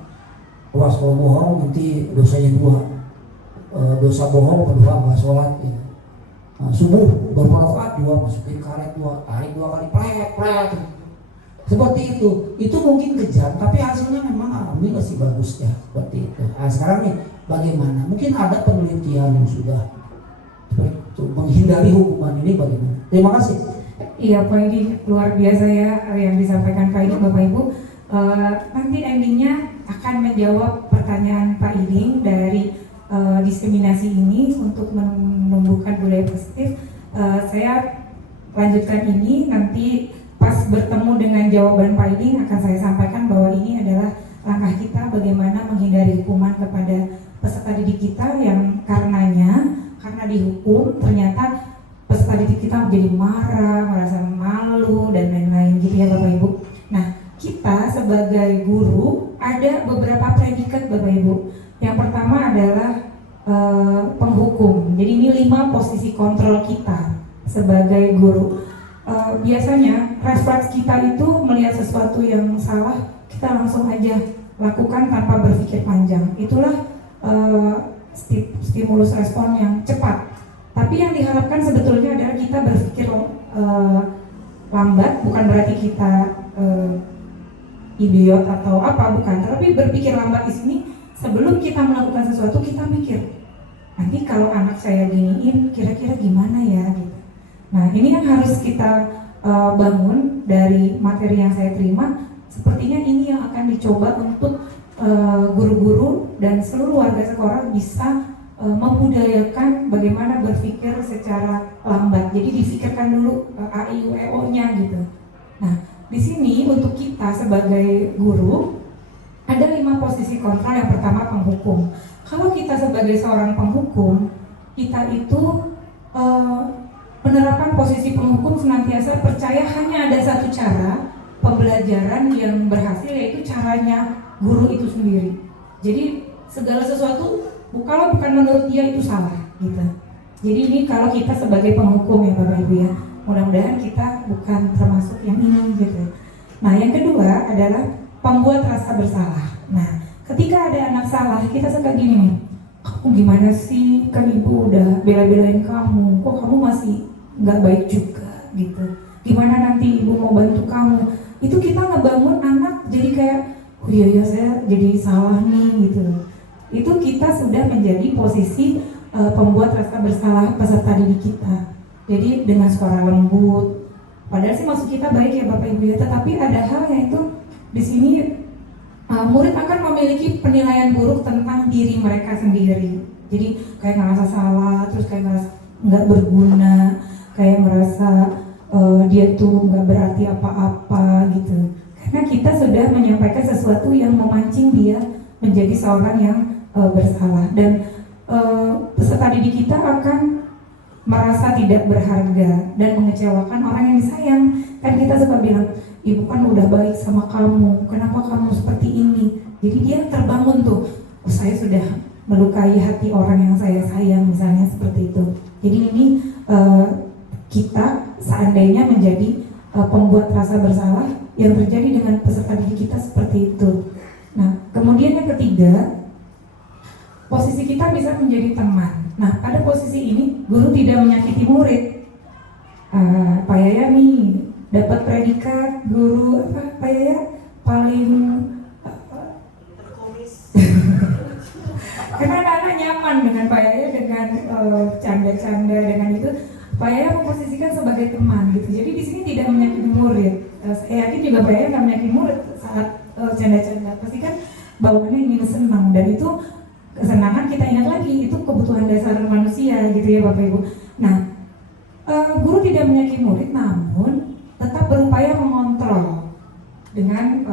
Awas kalau bohong nanti dosanya 2. Dosa bohong kedua nggak sholat ya. Nah, subuh berparakat 2, masukin karet 2, tarik 2 kali prek. Seperti itu mungkin kejam, tapi hasilnya memang alhamdulillah sih bagus ya, seperti itu. Nah sekarang nih bagaimana? Mungkin ada penelitian yang sudah seperti itu, menghindari hukuman ini bagaimana? Terima kasih. Iya, Pak Idi luar biasa ya yang disampaikan Pak Idi, Bapak Ibu. Nanti endingnya akan menjawab pertanyaan Pak Idi dari diskriminasi ini untuk menumbuhkan budaya positif. Saya lanjutkan ini nanti pas bertemu dengan jawaban Pak Idi akan saya sampaikan bahwa ini adalah langkah kita bagaimana menghindari hukuman kepada peserta didik kita yang karena dihukum ternyata peserta didik kita menjadi marah, merasa malu dan lain-lain gitu ya Bapak Ibu. Nah, kita sebagai guru ada beberapa predikat Bapak Ibu. Yang pertama adalah penghukum. Jadi ini 5 posisi kontrol kita sebagai guru. Biasanya refleks kita itu melihat sesuatu yang salah, kita langsung aja lakukan tanpa berpikir panjang. Itulah stimulus respon yang cepat. Tapi yang diharapkan sebetulnya adalah kita berpikir lambat, bukan berarti kita idiot atau apa, bukan. Tapi berpikir lambat di sini sebelum kita melakukan sesuatu kita mikir, nanti kalau anak saya giniin kira-kira gimana ya gitu. Nah, ini yang harus kita bangun dari materi yang saya terima. Sepertinya ini yang akan dicoba untuk guru-guru dan seluruh warga sekolah bisa membudayakan bagaimana berpikir secara lambat. Jadi difikirkan dulu A, I, U, E, O-nya gitu. Nah, di sini untuk kita sebagai guru ada 5 posisi kontrol. Yang pertama penghukum. Kalau kita sebagai seorang penghukum, kita itu penerapan posisi penghukum senantiasa percaya hanya ada satu cara pembelajaran yang berhasil, yaitu caranya guru itu sendiri. Jadi segala sesuatu kalau bukan menurut dia itu salah gitu. Jadi ini kalau kita sebagai penghukum ya Bapak Ibu ya, mudah-mudahan kita bukan termasuk yang ini gitu. Nah, yang kedua adalah pembuat rasa bersalah. Nah, ketika ada anak salah, kita suka gini nih, kamu gimana sih, kan ibu udah bela-belain kamu, kok kamu masih nggak baik juga gitu. Gimana nanti ibu mau bantu kamu? Itu kita ngebangun anak jadi kayak, oh iya saya jadi salah nih gitu. Itu kita sudah menjadi posisi pembuat rasa bersalah peserta didik kita. Jadi dengan suara lembut, padahal sih maksud kita baik ya Bapak Ibu ya, tetapi ada hal yang itu di sini murid akan memiliki penilaian buruk tentang diri mereka sendiri. Jadi kayak ngerasa salah, terus kayak ngerasa nggak berguna, kayak merasa dia tuh nggak berarti apa-apa gitu. Karena kita sudah menyampaikan sesuatu yang memancing dia menjadi seorang yang bersalah, dan peserta didik kita akan merasa tidak berharga dan mengecewakan orang yang disayang. Kan kita suka bilang, ibu kan udah baik sama kamu, kenapa kamu seperti ini? Jadi dia terbangun tuh, oh saya sudah melukai hati orang yang saya sayang, misalnya seperti itu. Jadi ini kita seandainya menjadi pembuat rasa bersalah, yang terjadi dengan peserta didik kita seperti itu. Nah, kemudian yang ketiga, posisi kita bisa menjadi teman. Nah, pada posisi ini guru tidak menyakiti murid. Pak Yaya nih dapat predikat guru apa? Pak Yaya paling karena anak-anak nyaman dengan Pak Yaya, dengan canda-canda, dengan itu Pak Yaya memposisikan sebagai teman gitu. Jadi di sini tidak menyakiti murid. Saya yakin juga Pak Yaya nggak menyakiti murid saat canda-canda. Pasti kan bawaannya ingin senang, dan itu kesenangan kita ingat lagi itu kebutuhan dasar manusia gitu ya Bapak Ibu. Nah, guru tidak menyakiti murid, namun tetap berupaya mengontrol dengan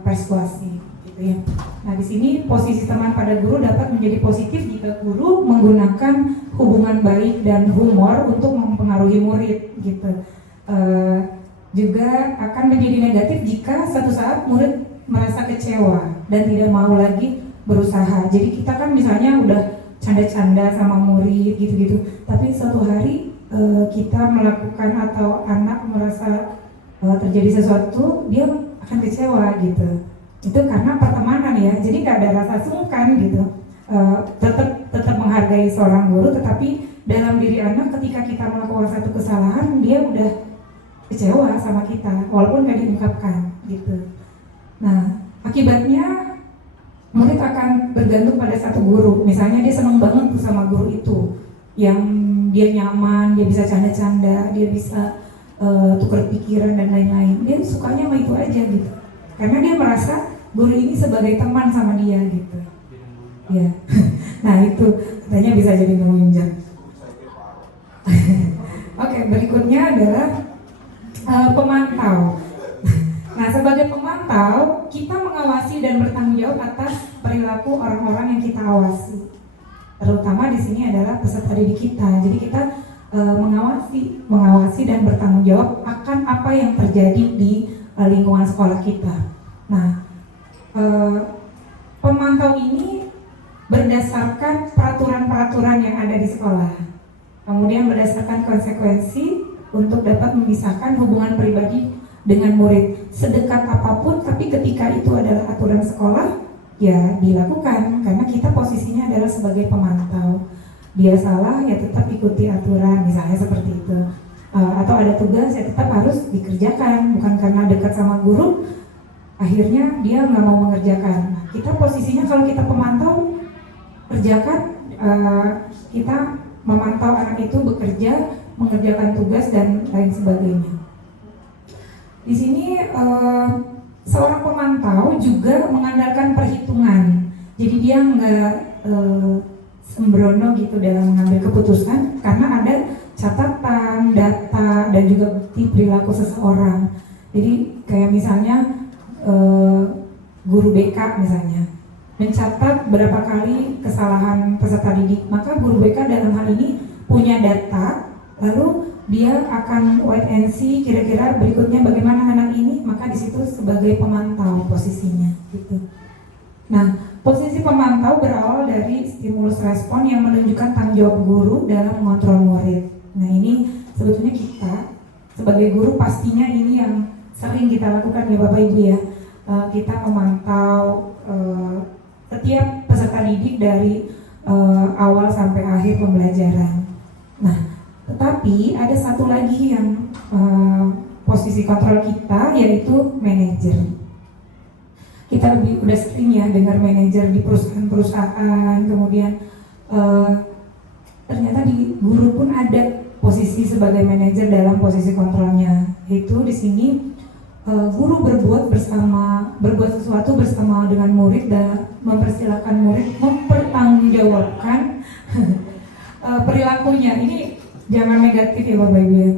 persuasi gitu ya. Nah, di sini posisi teman pada guru dapat menjadi positif jika guru menggunakan hubungan baik dan humor untuk mempengaruhi murid gitu. Juga akan menjadi negatif jika suatu saat murid merasa kecewa dan tidak mau lagi berusaha. Jadi kita kan misalnya udah canda-canda sama murid gitu-gitu, tapi suatu hari kita melakukan atau anak merasa terjadi sesuatu, dia akan kecewa gitu. Itu karena pertemanan ya, jadi nggak ada rasa sungkan gitu. Tetap menghargai seorang guru, tetapi dalam diri anak ketika kita melakukan satu kesalahan, dia udah kecewa sama kita walaupun nggak diungkapkan gitu. Nah, akibatnya murid akan bergantung pada satu guru. Misalnya dia senang banget tuh sama guru itu, yang dia nyaman, dia bisa canda-canda, dia bisa tukar pikiran dan lain-lain. Dia sukanya sama itu aja gitu, karena dia merasa guru ini sebagai teman sama dia gitu. Ya, nah itu katanya bisa jadi penunjang. Oke, berikutnya adalah pemantau. Nah, sebagai pemantau, kita mengawasi dan bertanggung jawab atas perilaku orang-orang yang kita awasi. Terutama di sini adalah peserta didik kita. Jadi kita mengawasi dan bertanggung jawab akan apa yang terjadi di lingkungan sekolah kita. Nah, pemantau ini berdasarkan peraturan-peraturan yang ada di sekolah. Kemudian berdasarkan konsekuensi untuk dapat memisahkan hubungan pribadi dengan murid sedekat apapun, tapi ketika itu adalah aturan sekolah, ya dilakukan karena kita posisinya adalah sebagai pemantau. Dia salah ya tetap ikuti aturan, misalnya seperti itu. Atau ada tugas ya tetap harus dikerjakan, bukan karena dekat sama guru akhirnya dia nggak mau mengerjakan. Nah, kita posisinya kalau kita pemantau, kerjakan, kita memantau anak itu bekerja, mengerjakan tugas dan lain sebagainya. Di sini seorang pemantau juga mengandalkan perhitungan. Jadi dia nggak sembrono gitu dalam mengambil keputusan, karena ada catatan, data, dan juga bukti perilaku seseorang. Jadi kayak misalnya guru BK misalnya mencatat berapa kali kesalahan peserta didik, maka guru BK dalam hal ini punya data, lalu dia akan wait and see kira-kira berikutnya bagaimana anak ini, maka di situ sebagai pemantau posisinya gitu. Nah, posisi pemantau berawal dari stimulus respon yang menunjukkan tanggung jawab guru dalam mengontrol murid. Nah, ini sebetulnya kita sebagai guru pastinya ini yang sering kita lakukan ya Bapak Ibu ya. Kita memantau setiap peserta didik dari awal sampai akhir pembelajaran. Nah, tetapi ada satu lagi yang posisi kontrol kita, yaitu manajer. Kita udah sering ya dengar manajer di perusahaan-perusahaan, kemudian ternyata di guru pun ada posisi sebagai manajer dalam posisi kontrolnya. Itu di sini guru berbuat sesuatu bersama dengan murid dan mempersilahkan murid mempertanggungjawabkan perilakunya. Ini jangan negatif ya Bapak Ibu ya.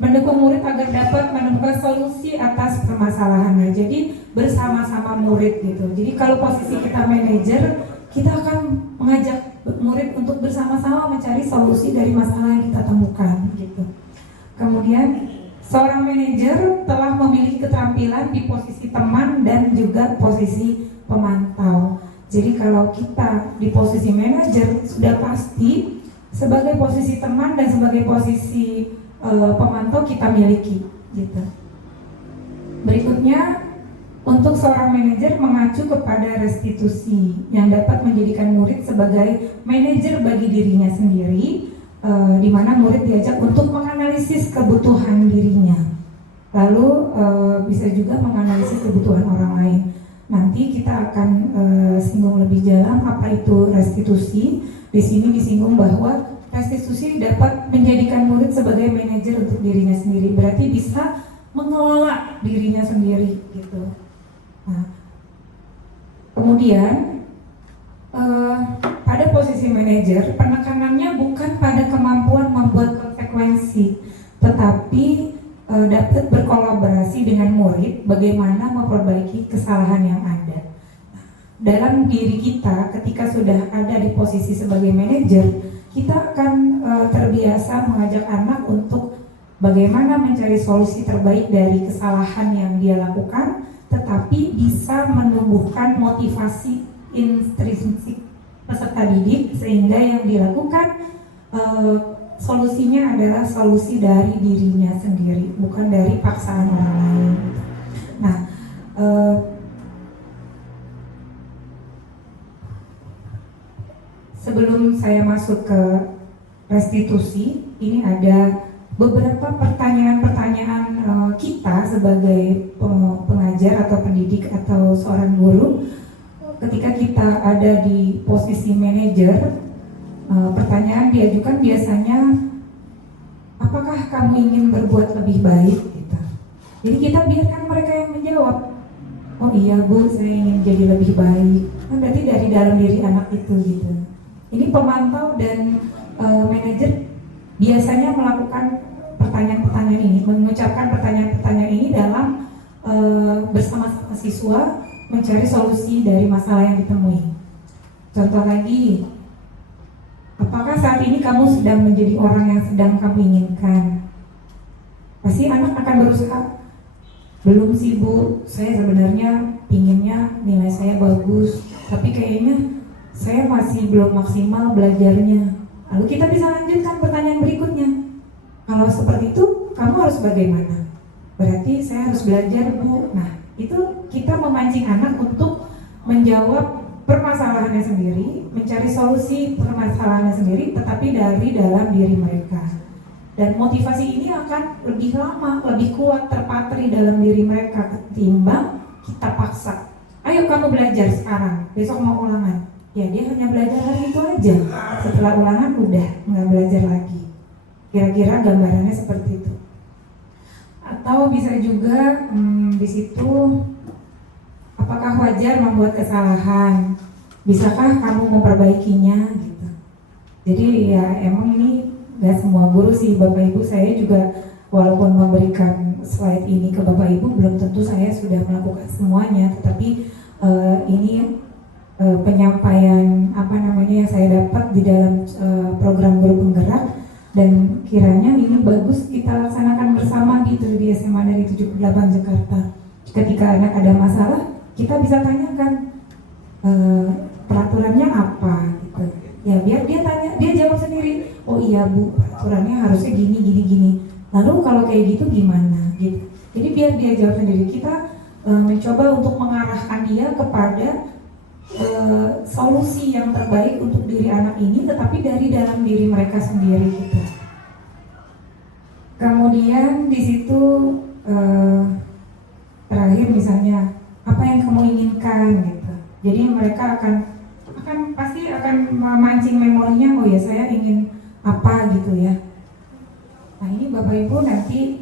Mendukung murid agar dapat menemukan solusi atas permasalahannya. Jadi bersama-sama murid gitu. Jadi kalau posisi kita manajer, kita akan mengajak murid untuk bersama-sama mencari solusi dari masalah yang kita temukan gitu. Kemudian seorang manajer telah memiliki keterampilan di posisi teman dan juga posisi pemantau. Jadi kalau kita di posisi manajer, sudah pasti sebagai posisi teman dan sebagai posisi pemantau kita miliki gitu. Berikutnya, untuk seorang manajer mengacu kepada restitusi yang dapat menjadikan murid sebagai manajer bagi dirinya sendiri, di mana murid diajak untuk menganalisis kebutuhan dirinya, lalu bisa juga menganalisis kebutuhan orang lain. Nanti kita akan singgung lebih dalam apa itu restitusi. Di sini disinggung bahwa restitusi dapat menjadikan murid sebagai manajer untuk dirinya sendiri, berarti bisa mengelola dirinya sendiri gitu. Nah, kemudian pada posisi manajer, penekanannya bukan pada kemampuan membuat konsekuensi, tetapi dapat berkolaborasi dengan murid bagaimana memperbaiki kesalahan yang ada. Dalam diri kita, ketika sudah ada di posisi sebagai manajer, kita akan terbiasa mengajak anak untuk bagaimana mencari solusi terbaik dari kesalahan yang dia lakukan, tetapi bisa menumbuhkan motivasi intrinsik peserta didik sehingga yang dilakukan solusinya adalah solusi dari dirinya sendiri, bukan dari paksaan orang lain. Nah, sebelum saya masuk ke restitusi, ini ada beberapa pertanyaan-pertanyaan kita sebagai pengajar atau pendidik atau seorang guru. Ketika kita ada di posisi manajer, pertanyaan diajukan biasanya apakah kamu ingin berbuat lebih baik? Gitu. Jadi kita biarkan mereka yang menjawab. Oh iya Bu, saya ingin jadi lebih baik. Nah, berarti dari dalam diri anak itu gitu. Ini pemantau dan manajer biasanya melakukan pertanyaan-pertanyaan ini, mengucapkan pertanyaan-pertanyaan ini dalam bersama-sama siswa mencari solusi dari masalah yang ditemui. Contoh lagi, apakah saat ini kamu sedang menjadi orang yang sedang kamu inginkan? Pasti anak akan berusaha. Belum sih Bu, saya sebenarnya pinginnya nilai saya bagus, tapi kayaknya saya masih belum maksimal belajarnya. Lalu kita bisa lanjutkan pertanyaan berikutnya. Kalau seperti itu, kamu harus bagaimana? Berarti saya harus belajar Bu. Nah, itu kita memancing anak untuk menjawab permasalahannya sendiri, mencari solusi permasalahannya sendiri, tetapi dari dalam diri mereka. Dan motivasi ini akan lebih lama, lebih kuat terpatri dalam diri mereka ketimbang kita paksa. Ayo kamu belajar sekarang, besok mau ulangan. Ya dia hanya belajar hari itu aja. Setelah ulangan udah nggak belajar lagi. Kira-kira gambarannya seperti itu. Atau bisa juga di situ, apakah wajar membuat kesalahan? Bisakah kamu memperbaikinya? Gitu. Jadi ya emang ini gak semua guru sih, Bapak Ibu. Saya juga walaupun memberikan slide ini ke Bapak Ibu, belum tentu saya sudah melakukan semuanya. Tetapi ini penyampaian yang saya dapat di dalam program guru penggerak, dan kiranya ini bagus kita laksanakan bersama gitu di SMA Negeri 78 Jakarta. Ketika anak ada masalah, kita bisa tanyakan peraturannya apa gitu. Ya biar dia tanya, dia jawab sendiri. Oh iya Bu, peraturannya harusnya gini. Lalu kalau kayak gitu gimana gitu. Jadi biar dia jawab sendiri. Kita mencoba untuk mengarahkan dia kepada solusi yang terbaik untuk diri anak ini, tetapi dari dalam diri mereka sendiri gitu. Kemudian di situ terakhir misalnya apa yang kamu inginkan gitu. Jadi mereka akan pasti akan memancing memorinya. Oh ya saya ingin apa gitu ya. Nah ini Bapak Ibu nanti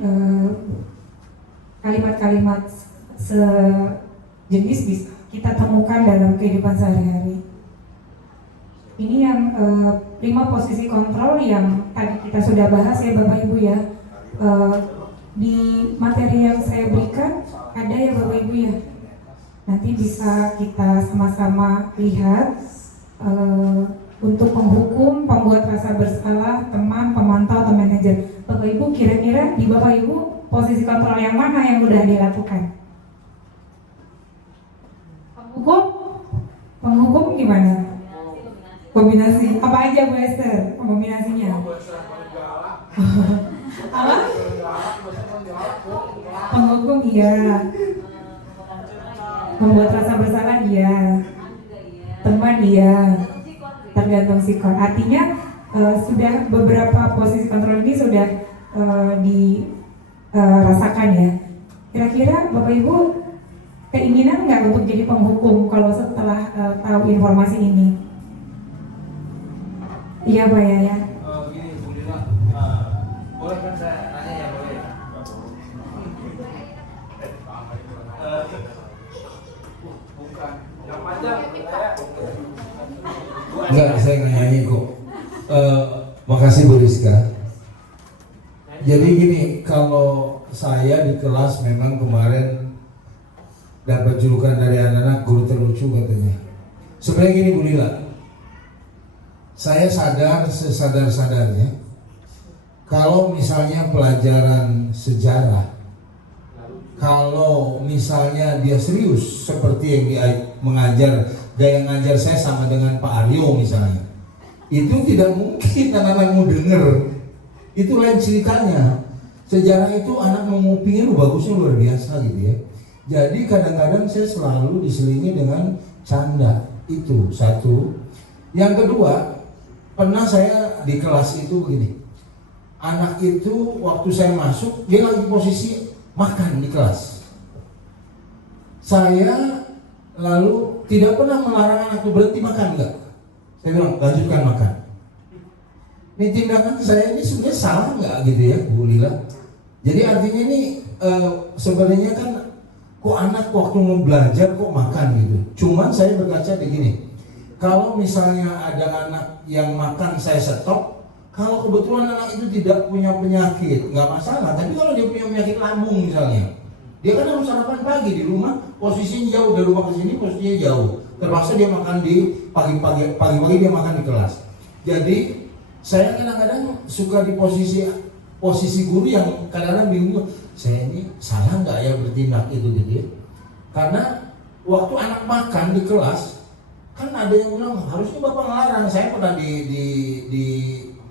kalimat-kalimat sejenis bisa kita temukan dalam kehidupan sehari-hari. Ini yang 5 posisi kontrol yang tadi kita sudah bahas ya Bapak Ibu ya. Di materi yang saya berikan ada ya Bapak Ibu ya. Nanti bisa kita sama-sama lihat untuk penghukum, pembuat rasa bersalah, teman, pemantau, atau manajer. Bapak Ibu kira-kira di Bapak Ibu posisi kontrol yang mana yang sudah dilakukan? Penghukum gimana? Kombinasi. Apa aja Bu Esther kombinasinya? Apa? Penghukum iya. Membuat rasa bersalah iya. Teman iya. Tergantung sikon. Artinya sudah beberapa posisi kontrol ini sudah dirasakan ya. Kira-kira Bapak Ibu keinginan nggak untuk jadi penghukum kalau setelah tahu informasi ini? Iya Pak ya. Gini Bu Lila, boleh kan saya nanya ya boleh? Bukan, yang panjang saya. Enggak, saya nggak nyanyi kok. Makasih Bu Rizka. Jadi gini, kalau saya di kelas memang kemarin dapat julukan dari anak-anak guru terlucu katanya. Sebenarnya gini Bu Lila, saya sadar sesadar-sadarnya kalau misalnya pelajaran sejarah, kalau misalnya dia serius seperti yang dia mengajar, gaya ngajar saya sama dengan Pak Aryo misalnya, itu tidak mungkin anak-anak mau denger. Itu lain ceritanya. Sejarah itu anak mengupingnya bagusnya luar biasa gitu ya. Jadi kadang-kadang saya selalu diselingi dengan canda. Itu satu. Yang kedua, pernah saya di kelas itu begini. Anak itu waktu saya masuk, dia lagi posisi makan di kelas. Saya lalu tidak pernah melarang anak itu berhenti makan, enggak. Saya bilang, lanjutkan makan. Ini tindakan saya ini sebenarnya salah nggak gitu ya Bu Lila? Jadi artinya ini sebenarnya kan kok anak waktu mau belajar kok makan gitu. Cuman saya berkaca begini, kalau misalnya ada anak yang makan saya stop, kalau kebetulan anak itu tidak punya penyakit nggak masalah. Tapi kalau dia punya penyakit lambung misalnya, dia kan harus sarapan pagi di rumah, posisinya jauh dari rumah ke sini, posisinya jauh. Terpaksa dia makan di pagi-pagi dia makan di kelas. Jadi saya kadang-kadang suka di posisi guru yang kadang-kadang bingung, saya ini salah nggak ya bertindak itu gitu ya? Karena waktu anak makan di kelas, kan ada yang bilang harusnya bapak ngelarang. Saya pernah di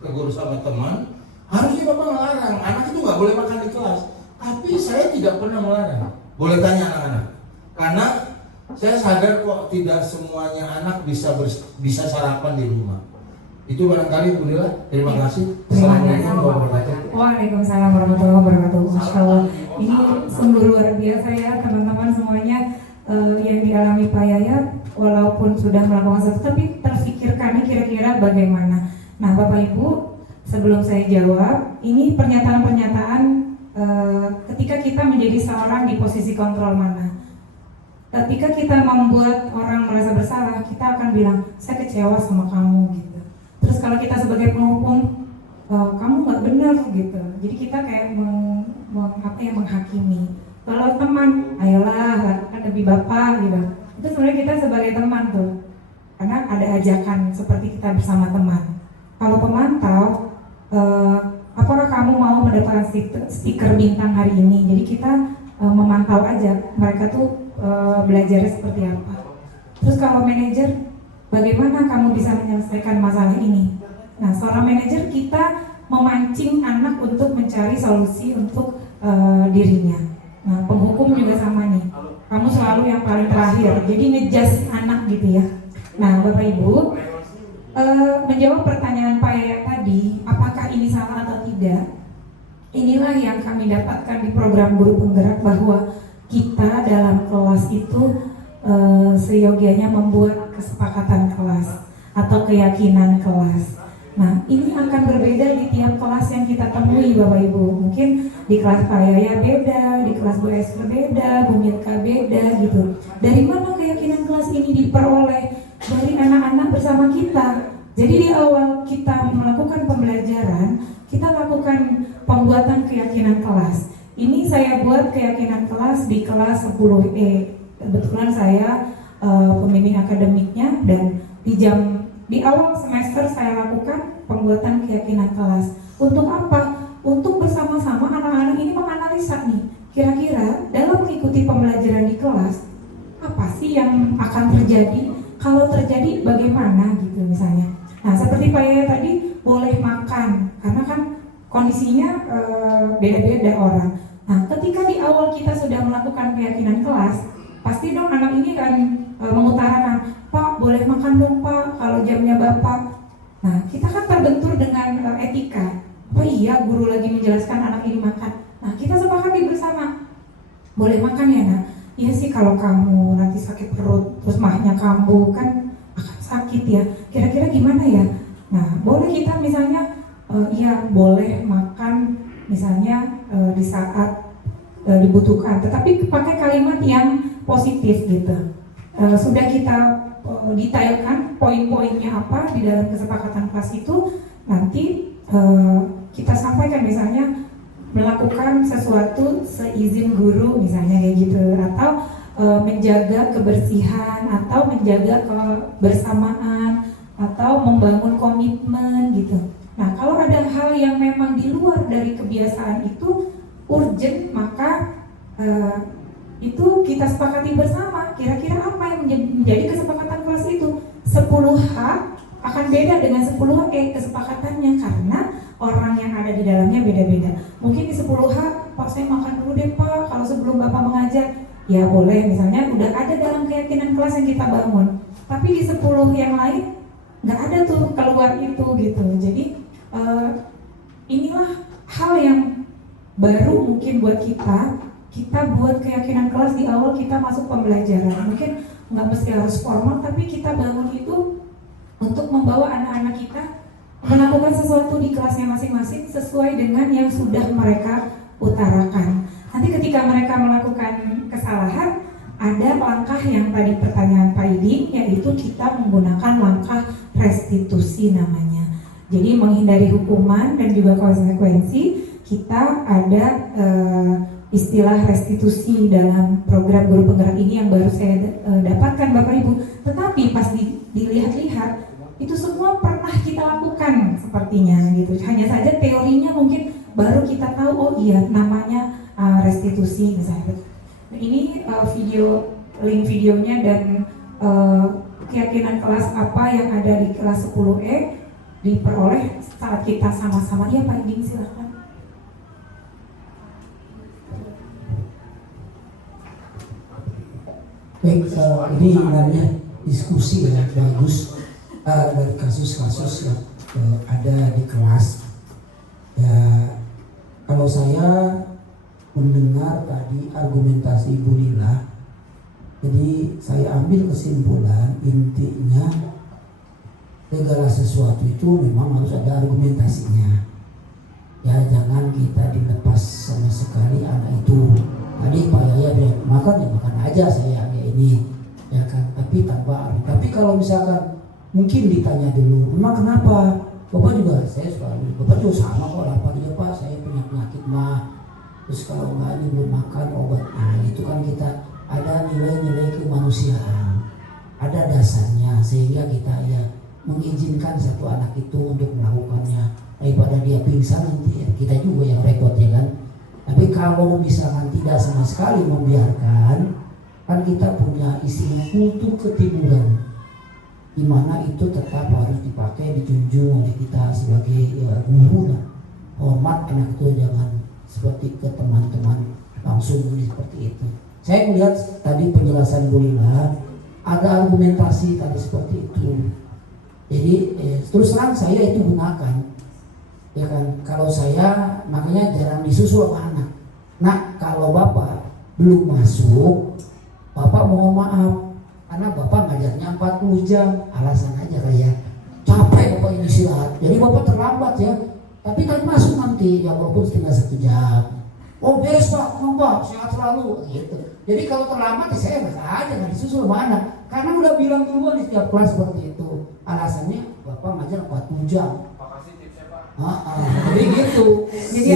tegur sama teman, harusnya bapak ngelarang anak itu nggak boleh makan di kelas. Tapi saya tidak pernah melarang. Boleh tanya anak-anak, karena saya sadar kok tidak semuanya anak bisa sarapan di rumah. Itu barangkali Bu Lila, terima kasih. Assalamualaikum warahmatullahi wabarakatuh. Waalaikumsalam warahmatullahi wabarakatuh. Masya Allah, ini sungguh luar biasa ya teman-teman semuanya yang dialami Pak Yaya. Walaupun sudah melakukan sesuatu, tapi terfikirkannya kira-kira bagaimana. Nah Bapak Ibu, sebelum saya jawab, ini pernyataan-pernyataan ketika kita menjadi seorang di posisi kontrol mana. Ketika kita membuat orang merasa bersalah, kita akan bilang, saya kecewa sama kamu gitu. Terus kalau kita sebagai penghukum, kamu nggak benar gitu. Jadi kita kayak menghakimi. Kalau teman, ayolah lakukan demi bapak gitu. Itu sebenarnya kita sebagai teman tuh, karena ada ajakan seperti kita bersama teman. Kalau pemantau, apakah kamu mau mendapatkan stiker bintang hari ini? Jadi kita memantau aja mereka tuh belajarnya seperti apa. Terus kalau manajer, bagaimana kamu bisa menyelesaikan masalah ini? Nah, seorang manajer kita memancing anak untuk mencari solusi untuk dirinya. Nah, penghukum juga sama nih. Kamu selalu yang paling terakhir. Jadi ngejudge anak gitu ya. Nah, Bapak Ibu, menjawab pertanyaan Pak Yaya tadi, apakah ini salah atau tidak? Inilah yang kami dapatkan di program Guru Penggerak, bahwa kita dalam kelas itu seyogianya membuat kesepakatan kelas atau keyakinan kelas. Nah, ini akan berbeda di tiap kelas yang kita temui Bapak Ibu. Mungkin di kelas Pak Yaya beda, di kelas Bu Esther beda, Bu Milka beda gitu. Dari mana keyakinan kelas ini diperoleh? Dari anak-anak bersama kita. Jadi di awal kita melakukan pembelajaran, kita lakukan pembuatan keyakinan kelas. Ini saya buat keyakinan kelas di kelas 10E. Kebetulan saya pembimbing akademiknya, dan di awal semester saya lakukan pembuatan keyakinan kelas. Untuk apa? Untuk bersama-sama anak-anak ini menganalisa nih, kira-kira dalam mengikuti pembelajaran di kelas, apa sih yang akan terjadi? Kalau terjadi bagaimana gitu misalnya. Nah, seperti Pak Yaya tadi, boleh makan, karena kan kondisinya beda-beda orang. Nah, ketika di awal kita sudah melakukan keyakinan kelas, pasti dong anak ini kan mengutarakan, Pak boleh makan dong Pak, kalau jamnya Bapak. Nah, kita kan terbentur dengan etika. Oh iya, guru lagi menjelaskan anak ini makan. Nah, kita sepakati bersama, boleh makan ya nak? Iya sih, kalau kamu nanti sakit perut, terus mahnya kambuh kan akan sakit ya. Kira-kira gimana ya? Nah, boleh kita misalnya, iya boleh makan misalnya di saat dibutuhkan, tetapi pakai kalimat yang positif gitu. Sudah kita detailkan poin-poinnya apa di dalam kesepakatan kelas itu, nanti kita sampaikan misalnya melakukan sesuatu seizin guru misalnya kayak gitu, atau menjaga kebersihan, atau menjaga kebersamaan, atau membangun komitmen gitu. Nah, kalau ada hal yang memang di luar dari kebiasaan itu urgent, maka itu kita sepakati bersama. Kira-kira apa yang menjadi kesepakatan kelas itu? 10H akan beda dengan 10E kesepakatannya, karena orang yang ada di dalamnya beda-beda. Mungkin di 10H, Pak saya makan dulu deh Pak, kalau sebelum Bapak mengajar. Ya boleh, misalnya udah ada dalam keyakinan kelas yang kita bangun. Tapi di 10 yang lain nggak ada tuh keluar itu gitu. Jadi inilah hal yang baru mungkin buat kita buat keyakinan kelas di awal kita masuk pembelajaran. Mungkin nggak mesti harus formal, tapi kita bangun itu untuk membawa anak-anak kita melakukan sesuatu di kelasnya masing-masing sesuai dengan yang sudah mereka utarakan. Nanti ketika mereka melakukan kesalahan, ada langkah yang tadi pertanyaan Pak Idi, yaitu kita menggunakan langkah restitusi namanya. Jadi menghindari hukuman dan juga konsekuensi, kita ada istilah restitusi dalam program guru penggerak ini yang baru saya dapatkan Bapak Ibu. Tetapi pas dilihat-lihat, itu semua pernah kita lakukan sepertinya gitu. Hanya saja teorinya mungkin baru kita tahu, oh iya namanya restitusi misalnya. Nah, ini link videonya dan keyakinan kelas apa yang ada di kelas 10E diperoleh saat kita sama-sama. Ya Pak Iding, silakan. Baik, ini namanya diskusi ya, bagus. Dari kasus-kasus yang ada di kelas ya. Kalau saya mendengar tadi argumentasi Ibu Lila, jadi saya ambil kesimpulan intinya segala sesuatu itu memang harus ada argumentasinya ya. Jangan kita dilepas sama sekali anak itu. Tadi Pak Yaya bilang makan ya makan aja saya ya ini ya kan, tapi tanpa arti. Tapi kalau misalkan mungkin ditanya dulu, emang kenapa? Bapak juga, saya selalu, Bapak juga sama kok lapar ya Pak, saya punya penyakit mah. Terus kalau enggak ini belum makan obat, nah itu kan kita ada nilai-nilai kemanusiaan, ada dasarnya sehingga kita ya mengizinkan satu anak itu untuk melakukannya, daripada dia pingsan nanti ya, kita juga yang repot ya kan. Tapi kalau misalkan tidak sama sekali membiarkan, kan kita punya istilah kultur ketimuran, di mana itu tetap harus dipakai, dijunjung oleh kita sebagai guru lah. Hormat anak itu, jangan seperti ke teman-teman langsung seperti itu. Saya melihat tadi penjelasan Bu Lila, ada argumentasi tadi seperti itu. Jadi terus terang saya itu gunakan, ya kan. Kalau saya makanya jarang disusul sama anak. Nah kalau Bapak belum masuk, Bapak mohon maaf, karena Bapak ngajarnya 40 jam, alasan aja kayak capek Bapak ini istirahat. Jadi Bapak terlambat ya, tapi kan masuk nanti ya walaupun tinggal 1 jam. Oh beres Pak, Bapak sehat selalu gitu. Jadi kalau terlambat ya saya nggak aja, nggak disusul mana, karena udah bilang duluan di setiap kelas seperti itu. Alasannya Bapak ngajar 40 jam. Makasih tipsnya Pak. Jadi gitu. Jadi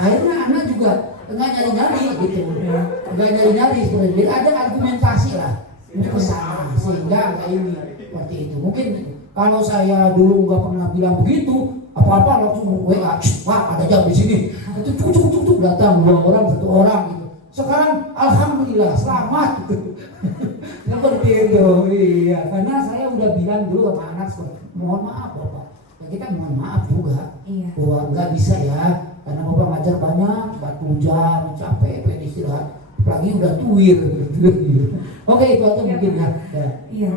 akhirnya anak juga nggak nyari-nyari gitu, nggak nyari-nyari seperti. Jadi ada argumentasi lah untuk kesana sehingga nggak ini seperti itu. Mungkin kalau saya dulu nggak pernah bilang begitu, apa-apa langsung WA, Pak ada jam di sini, itu cukup datang 2 orang 1 orang gitu. Sekarang alhamdulillah selamat gitu. Seperti itu, iya. Karena saya udah bilang dulu sama anak, mohon maaf Bapak, ya kita mohon maaf juga, Iya. bahwa nggak bisa ya, karena Bapak ngajar banyak, 40 jam, capek, pengen istirahat. Apalagi udah tuir gitu. Oke, itu aja mungkin ya. Iya,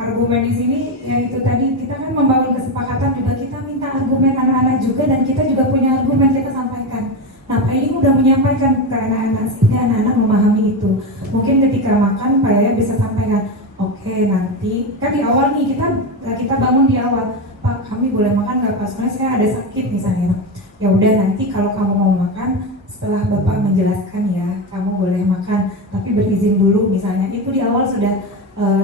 argumen di sini yang itu tadi kita kan membangun kesepakatan juga, kita minta argumen anak-anak juga dan kita juga punya argumen kita sampaikan. Nah Pak ini udah menyampaikan ke anak-anak sehingga anak-anak memahami itu. Mungkin ketika makan Pak ya bisa sampaikan, oke, nanti kan di awal nih kita bangun di awal, Pak kami boleh makan nggak Pak? Soalnya saya ada sakit misalnya. Ya udah nanti kalau kamu mau makan setelah Bapak menjelaskan ya, kamu boleh makan, tapi berizin dulu misalnya. Itu di awal sudah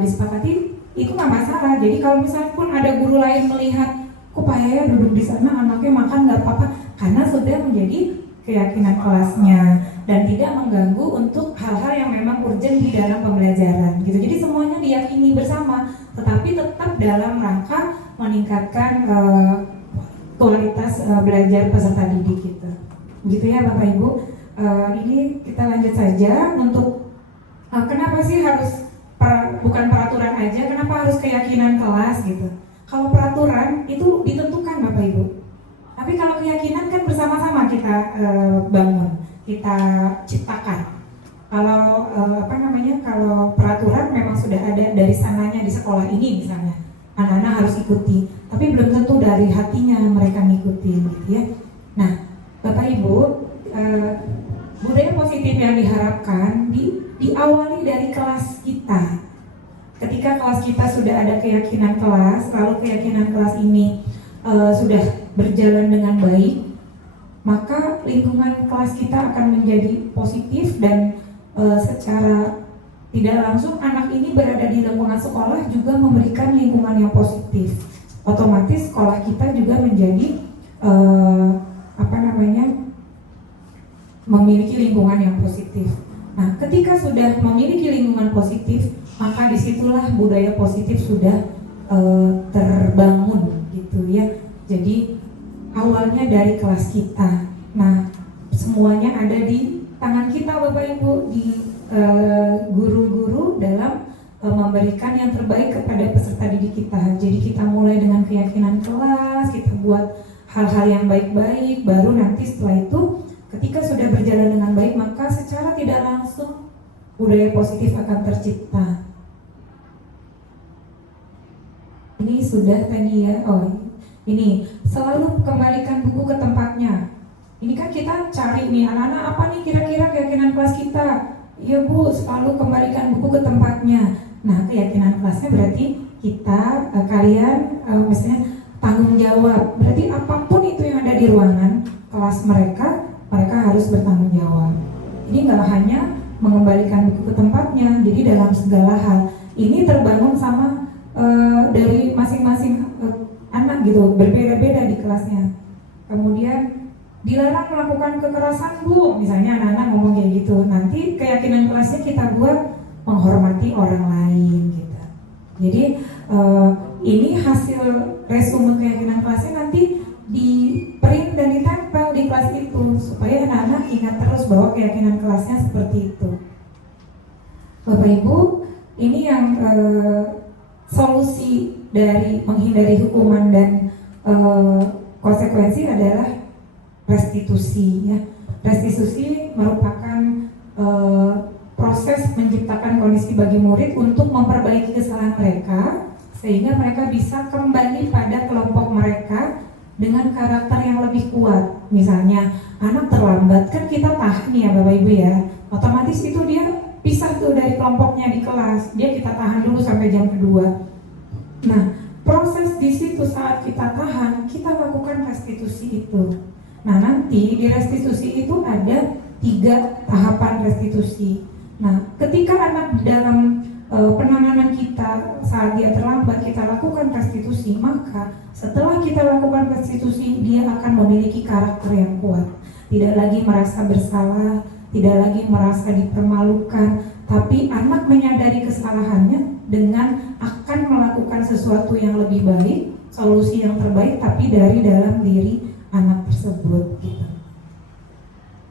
disepakati, itu nggak masalah. Jadi kalau misalnya pun ada guru lain melihat, kok Pak Yaya duduk di sana anaknya makan nggak apa-apa, karena sudah menjadi keyakinan kelasnya dan tidak mengganggu untuk hal-hal yang memang urgent di dalam pembelajaran gitu. Jadi semuanya diyakini bersama, tetapi tetap dalam rangka meningkatkan kualitas belajar peserta didik kita. Gitu ya Bapak Ibu. Ini kita lanjut saja untuk kenapa sih harus bukan peraturan aja, kenapa harus keyakinan kelas gitu. Kalau peraturan itu ditentukan Bapak Ibu, tapi kalau keyakinan kan bersama-sama kita bangun, kita ciptakan. Kalau kalau peraturan memang sudah ada dari sananya di sekolah ini misalnya, anak-anak harus ikuti, tapi belum tentu dari hatinya mereka ngikuti gitu ya. Nah Bapak Ibu, budaya positif yang diharapkan diawali dari kelas kita. Ketika kelas kita sudah ada keyakinan kelas, lalu keyakinan kelas ini sudah berjalan dengan baik, maka lingkungan kelas kita akan menjadi positif dan secara tidak langsung anak ini berada di lingkungan sekolah juga memberikan lingkungan yang positif. Otomatis sekolah kita juga menjadi memiliki lingkungan yang positif. Nah, ketika sudah memiliki lingkungan positif, maka disitulah budaya positif sudah terbangun gitu ya. Jadi awalnya dari kelas kita. Nah, semuanya ada di tangan kita Bapak Ibu, di guru-guru dalam memberikan yang terbaik kepada peserta didik kita. Jadi kita mulai dengan keyakinan kelas, kita buat hal-hal yang baik-baik, baru nanti setelah itu ketika sudah berjalan dengan baik, maka secara tidak langsung budaya positif akan tercipta. Ini sudah tadi ya. Oh, ini selalu kembalikan buku ke tempatnya. Ini kan kita cari nih anak-anak apa nih kira-kira keyakinan kelas kita. Ya Bu, selalu kembalikan buku ke tempatnya. Nah, keyakinan kelasnya berarti kita, kalian misalnya tanggung jawab. Berarti apapun itu yang ada di ruangan kelas mereka harus bertanggung jawab. Ini nggak hanya mengembalikan buku ke tempatnya, jadi dalam segala hal ini terbangun sama dari masing-masing anak gitu, berbeda-beda di kelasnya. Kemudian dilarang melakukan kekerasan Bu, misalnya anak-anak ngomong kayak gitu. Nanti keyakinan kelasnya kita buat menghormati orang lain gitu. Jadi ini hasil resume keyakinan kelasnya nanti di print dan ditempel di kelas itu supaya anak-anak ingat terus bahwa keyakinan kelasnya seperti itu. Bapak Ibu, ini yang solusi dari menghindari hukuman dan konsekuensi adalah restitusi ya. Restitusi merupakan proses menciptakan kondisi bagi murid untuk memperbaiki kesalahan mereka sehingga mereka bisa kembali pada kelompok mereka dengan karakter yang lebih kuat. Misalnya anak terlambat, kan kita tahan ya Bapak Ibu ya, otomatis itu dia pisah tuh dari kelompoknya di kelas, dia kita tahan dulu sampai jam kedua. Nah, proses di situ saat kita tahan, kita lakukan restitusi itu. Nah, nanti di restitusi itu ada 3 tahapan restitusi. Nah, ketika anak dalam penanganan kita saat dia terlambat kita lakukan restitusi, maka setelah kita lakukan restitusi dia akan memiliki karakter yang kuat, tidak lagi merasa bersalah, tidak lagi merasa dipermalukan, tapi anak menyadari kesalahannya dengan akan melakukan sesuatu yang lebih baik, solusi yang terbaik, tapi dari dalam diri anak tersebut gitu.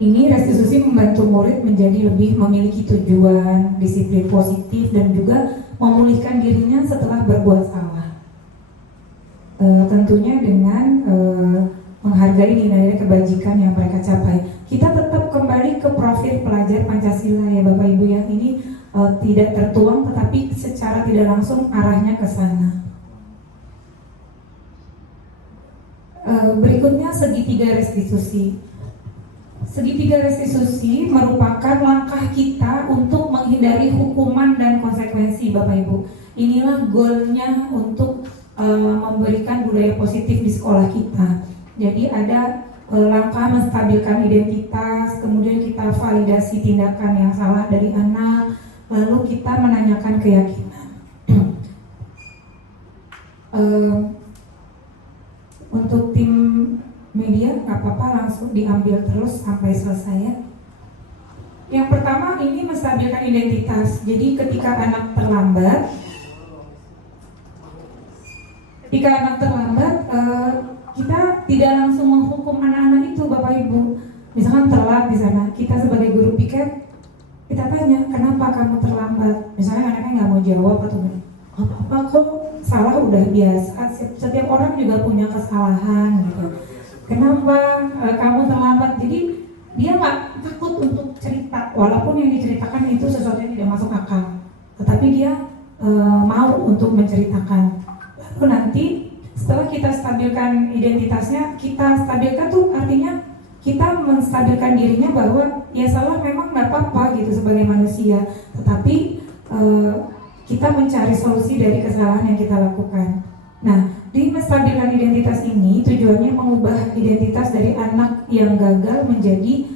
Ini restitusi membantu murid menjadi lebih memiliki tujuan, disiplin positif, dan juga memulihkan dirinya setelah berbuat salah. Tentunya dengan menghargai nilai kebajikan yang mereka capai. Kita tetap kembali ke profil pelajar Pancasila ya Bapak Ibu ya. Ini tidak tertuang tetapi secara tidak langsung arahnya ke sana. Berikutnya segitiga restitusi. Segitiga restitusi merupakan langkah kita untuk menghindari hukuman dan konsekuensi Bapak Ibu. Inilah goalnya untuk memberikan budaya positif di sekolah kita. Jadi ada langkah menstabilkan identitas, kemudian kita validasi tindakan yang salah dari anak, lalu kita menanyakan keyakinan. Untuk tim media nggak apa-apa, langsung diambil terus sampai selesai ya. Yang pertama ini menstabilkan identitas. Jadi ketika anak terlambat, kita tidak langsung menghukum anak-anak itu Bapak Ibu. Misalkan telat di sana, kita sebagai guru piket kita tanya kenapa kamu terlambat. Misalnya anaknya nggak mau jawab atau apa kok salah udah biasa. Setiap orang juga punya kesalahan gitu. Kenapa kamu terlambat? Jadi dia nggak takut untuk cerita, walaupun yang diceritakan itu sesuatu yang tidak masuk akal, tetapi dia mau untuk menceritakan. Lalu nanti setelah kita stabilkan identitasnya, kita stabilkan tuh artinya kita menstabilkan dirinya bahwa ya salah memang nggak apa-apa gitu sebagai manusia, tetapi kita kita mencari solusi dari kesalahan yang kita lakukan. Nah, di menstabilkan identitas ini tujuannya mengubah identitas dari anak yang gagal menjadi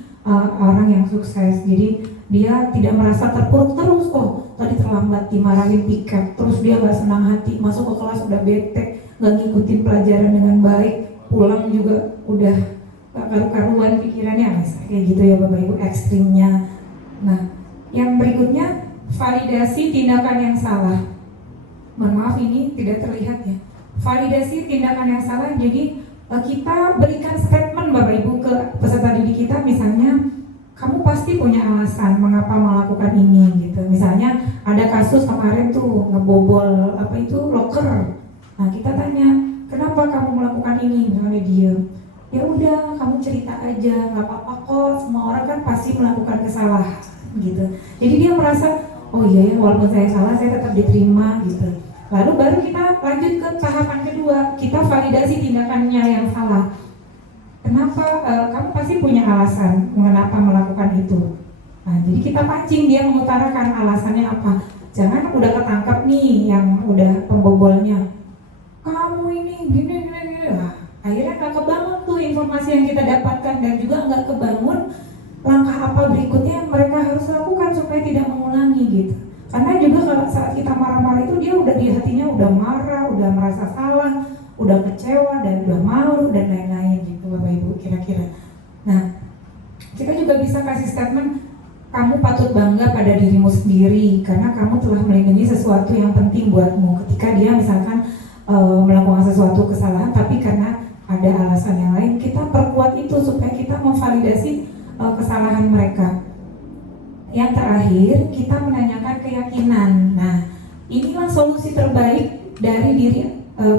orang yang sukses. Jadi dia tidak merasa terpuruk terus, oh tadi terlambat dimarahin piket, terus dia gak senang hati, masuk ke kelas udah bete, gak ngikutin pelajaran dengan baik, pulang juga udah gak karu-karuan pikirannya, kayak gitu ya Bapak Ibu ekstrimnya. Nah, yang berikutnya validasi tindakan yang salah. Mohon maaf ini tidak terlihat ya. Validasi tindakan yang salah, jadi kita berikan statement Bapak Ibu ke peserta didik kita, misalnya kamu pasti punya alasan mengapa melakukan ini gitu. Misalnya ada kasus kemarin tuh ngebobol locker. Nah kita tanya, kenapa kamu melakukan ini? Misalnya dia, ya udah kamu cerita aja, nggak apa-apa kok. Semua orang kan pasti melakukan kesalahan gitu. Jadi dia merasa, oh iya ya walaupun saya salah saya tetap diterima gitu. Lalu baru kita lanjut ke tahapan kedua, kita validasi tindakannya yang salah. Kenapa? Kamu pasti punya alasan mengapa melakukan itu. Nah, jadi kita pancing dia mengutarakan alasannya apa. Jangan udah ketangkap nih yang udah pembobolnya. Kamu ini gini. Nah, akhirnya nggak kebangun tuh informasi yang kita dapatkan, dan juga nggak kebangun langkah apa berikutnya yang mereka harus lakukan supaya tidak mengulangi gitu. Karena juga kalau saat kita marah-marah itu dia udah di hatinya udah marah, udah merasa salah, udah kecewa dan udah malu dan lain-lain gitu Bapak Ibu kira-kira. Nah, kita juga bisa kasih statement, kamu patut bangga pada dirimu sendiri karena kamu telah melindungi sesuatu yang penting buatmu. Ketika dia misalkan melakukan sesuatu kesalahan, tapi karena ada alasan yang lain, kita perkuat itu supaya kita memvalidasi kesalahan mereka. Yang terakhir, kita menanyakan keyakinan. Nah, inilah solusi terbaik dari diri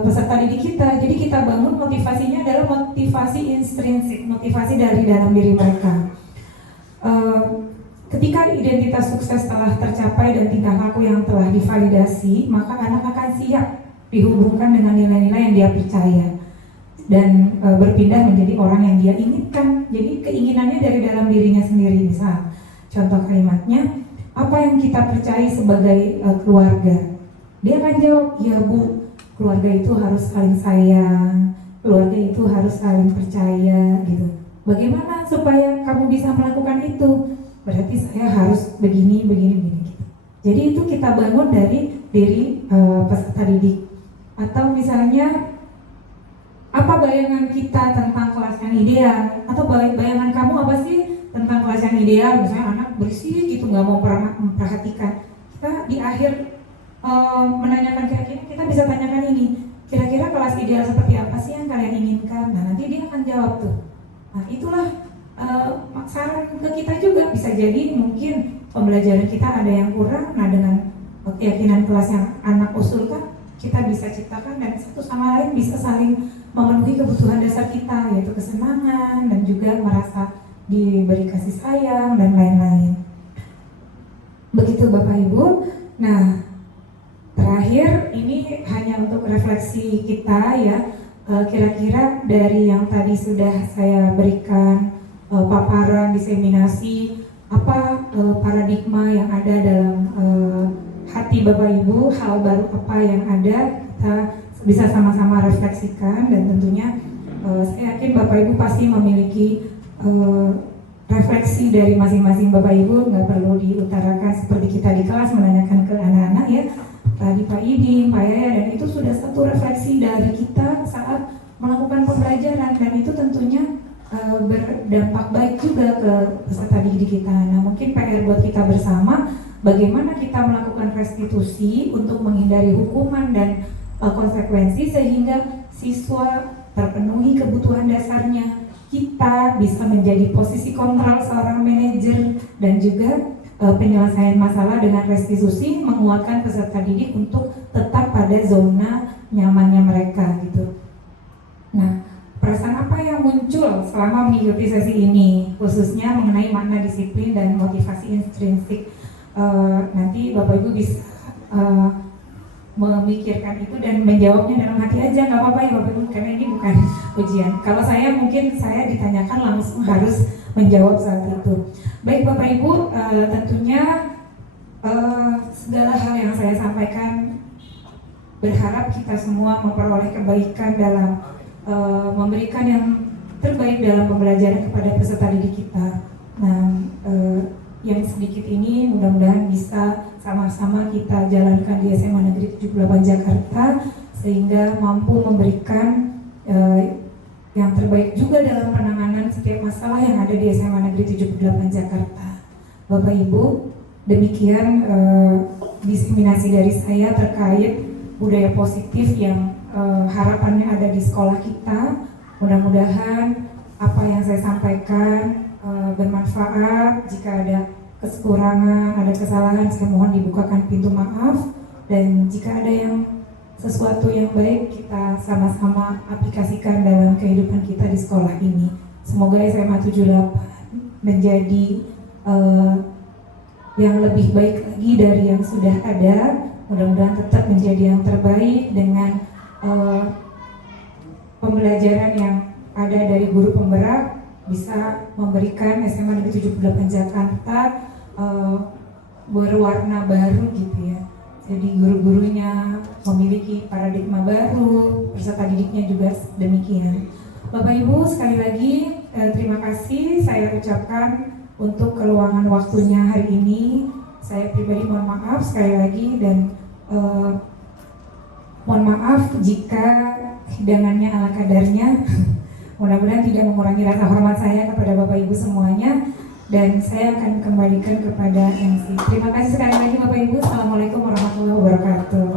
peserta didik kita. Jadi kita bangun motivasinya adalah motivasi intrinsik, motivasi dari dalam diri mereka. Ketika identitas sukses telah tercapai dan tingkah laku yang telah divalidasi, maka anak akan siap dihubungkan dengan nilai-nilai yang dia percaya dan berpindah menjadi orang yang dia inginkan. Jadi keinginannya dari dalam dirinya sendiri. Misal contoh kalimatnya, apa yang kita percaya sebagai keluarga? Dia akan jawab, ya Bu, keluarga itu harus saling sayang, keluarga itu harus saling percaya gitu. Bagaimana supaya kamu bisa melakukan itu? Berarti saya harus begini gitu. Jadi itu kita bangun dari diri peserta didik. Atau misalnya, apa bayangan kita tentang kelas yang ideal? Atau bayangan kamu apa sih tentang kelas yang ideal? Misalnya anak bersih gitu, nggak mau memperhatikan. Kita di akhir menanyakan kayak gini, kita bisa tanyakan ini, kira-kira kelas ideal seperti apa sih yang kalian inginkan? Nah nanti dia akan jawab tuh. Nah itulah saran ke kita juga. Bisa jadi mungkin pembelajaran kita ada yang kurang. Nah dengan keyakinan kelas yang anak usulkan, kita bisa ciptakan dan satu sama lain bisa saling memenuhi kebutuhan dasar kita, yaitu kesenangan dan juga merasa diberi kasih sayang dan lain-lain. Begitu Bapak Ibu. Nah, terakhir ini hanya untuk refleksi kita ya. Kira-kira dari yang tadi sudah saya berikan paparan diseminasi, apa paradigma yang ada dalam hati Bapak Ibu, hal baru apa yang ada, kita bisa sama-sama refleksikan. Dan tentunya saya yakin Bapak Ibu pasti memiliki refleksi dari masing-masing Bapak Ibu, nggak perlu diutarakan seperti kita di kelas menanyakan ke anak-anak ya. Tadi Pak Idi, Pak Yaya, dan itu sudah satu refleksi dari kita saat melakukan pembelajaran, dan itu tentunya berdampak baik juga ke peserta didik kita. Nah mungkin PR buat kita bersama, bagaimana kita melakukan restitusi untuk menghindari hukuman dan konsekuensi sehingga siswa terpenuhi kebutuhan dasarnya. Kita bisa menjadi posisi kontrol seorang manajer dan juga penyelesaian masalah dengan restitusi, menguatkan peserta didik untuk tetap pada zona nyamannya mereka gitu. Nah, perasaan apa yang muncul selama mengikuti sesi ini, khususnya mengenai makna disiplin dan motivasi intrinsik? Nanti Bapak Ibu bisa memikirkan itu dan menjawabnya dalam hati aja, nggak apa-apa ya Bapak Ibu, karena ini bukan ujian. Kalau saya mungkin saya ditanyakan langsung harus menjawab saat itu. Baik Bapak Ibu, tentunya segala hal yang saya sampaikan berharap kita semua memperoleh kebaikan dalam memberikan yang terbaik dalam pembelajaran kepada peserta didik kita. Nah, yang sedikit ini mudah-mudahan bisa sama-sama kita jalankan di SMA Negeri 78 Jakarta sehingga mampu memberikan yang terbaik juga dalam penanganan setiap masalah yang ada di SMA Negeri 78 Jakarta. Bapak Ibu, demikian diseminasi dari saya terkait budaya positif yang harapannya ada di sekolah kita. Mudah-mudahan apa yang saya sampaikan bermanfaat. Jika ada kekurangan, ada kesalahan, saya mohon dibukakan pintu maaf. Dan jika ada yang sesuatu yang baik, kita sama-sama aplikasikan dalam kehidupan kita di sekolah ini. Semoga SMA 78 menjadi yang lebih baik lagi dari yang sudah ada. Mudah-mudahan tetap menjadi yang terbaik dengan pembelajaran yang ada dari guru pemberat, bisa memberikan SMA Negeri 78 Jakarta berwarna baru gitu ya. Jadi guru-gurunya memiliki paradigma baru, peserta didiknya juga demikian. Bapak Ibu, sekali lagi terima kasih saya ucapkan untuk keluangan waktunya hari ini. Saya pribadi mohon maaf sekali lagi dan mohon maaf jika hidangannya ala kadarnya. Mudah-mudahan tidak mengurangi rasa hormat saya kepada Bapak Ibu semuanya. Dan saya akan kembalikan kepada MC. Terima kasih sekali lagi Bapak Ibu. Assalamualaikum warahmatullahi wabarakatuh.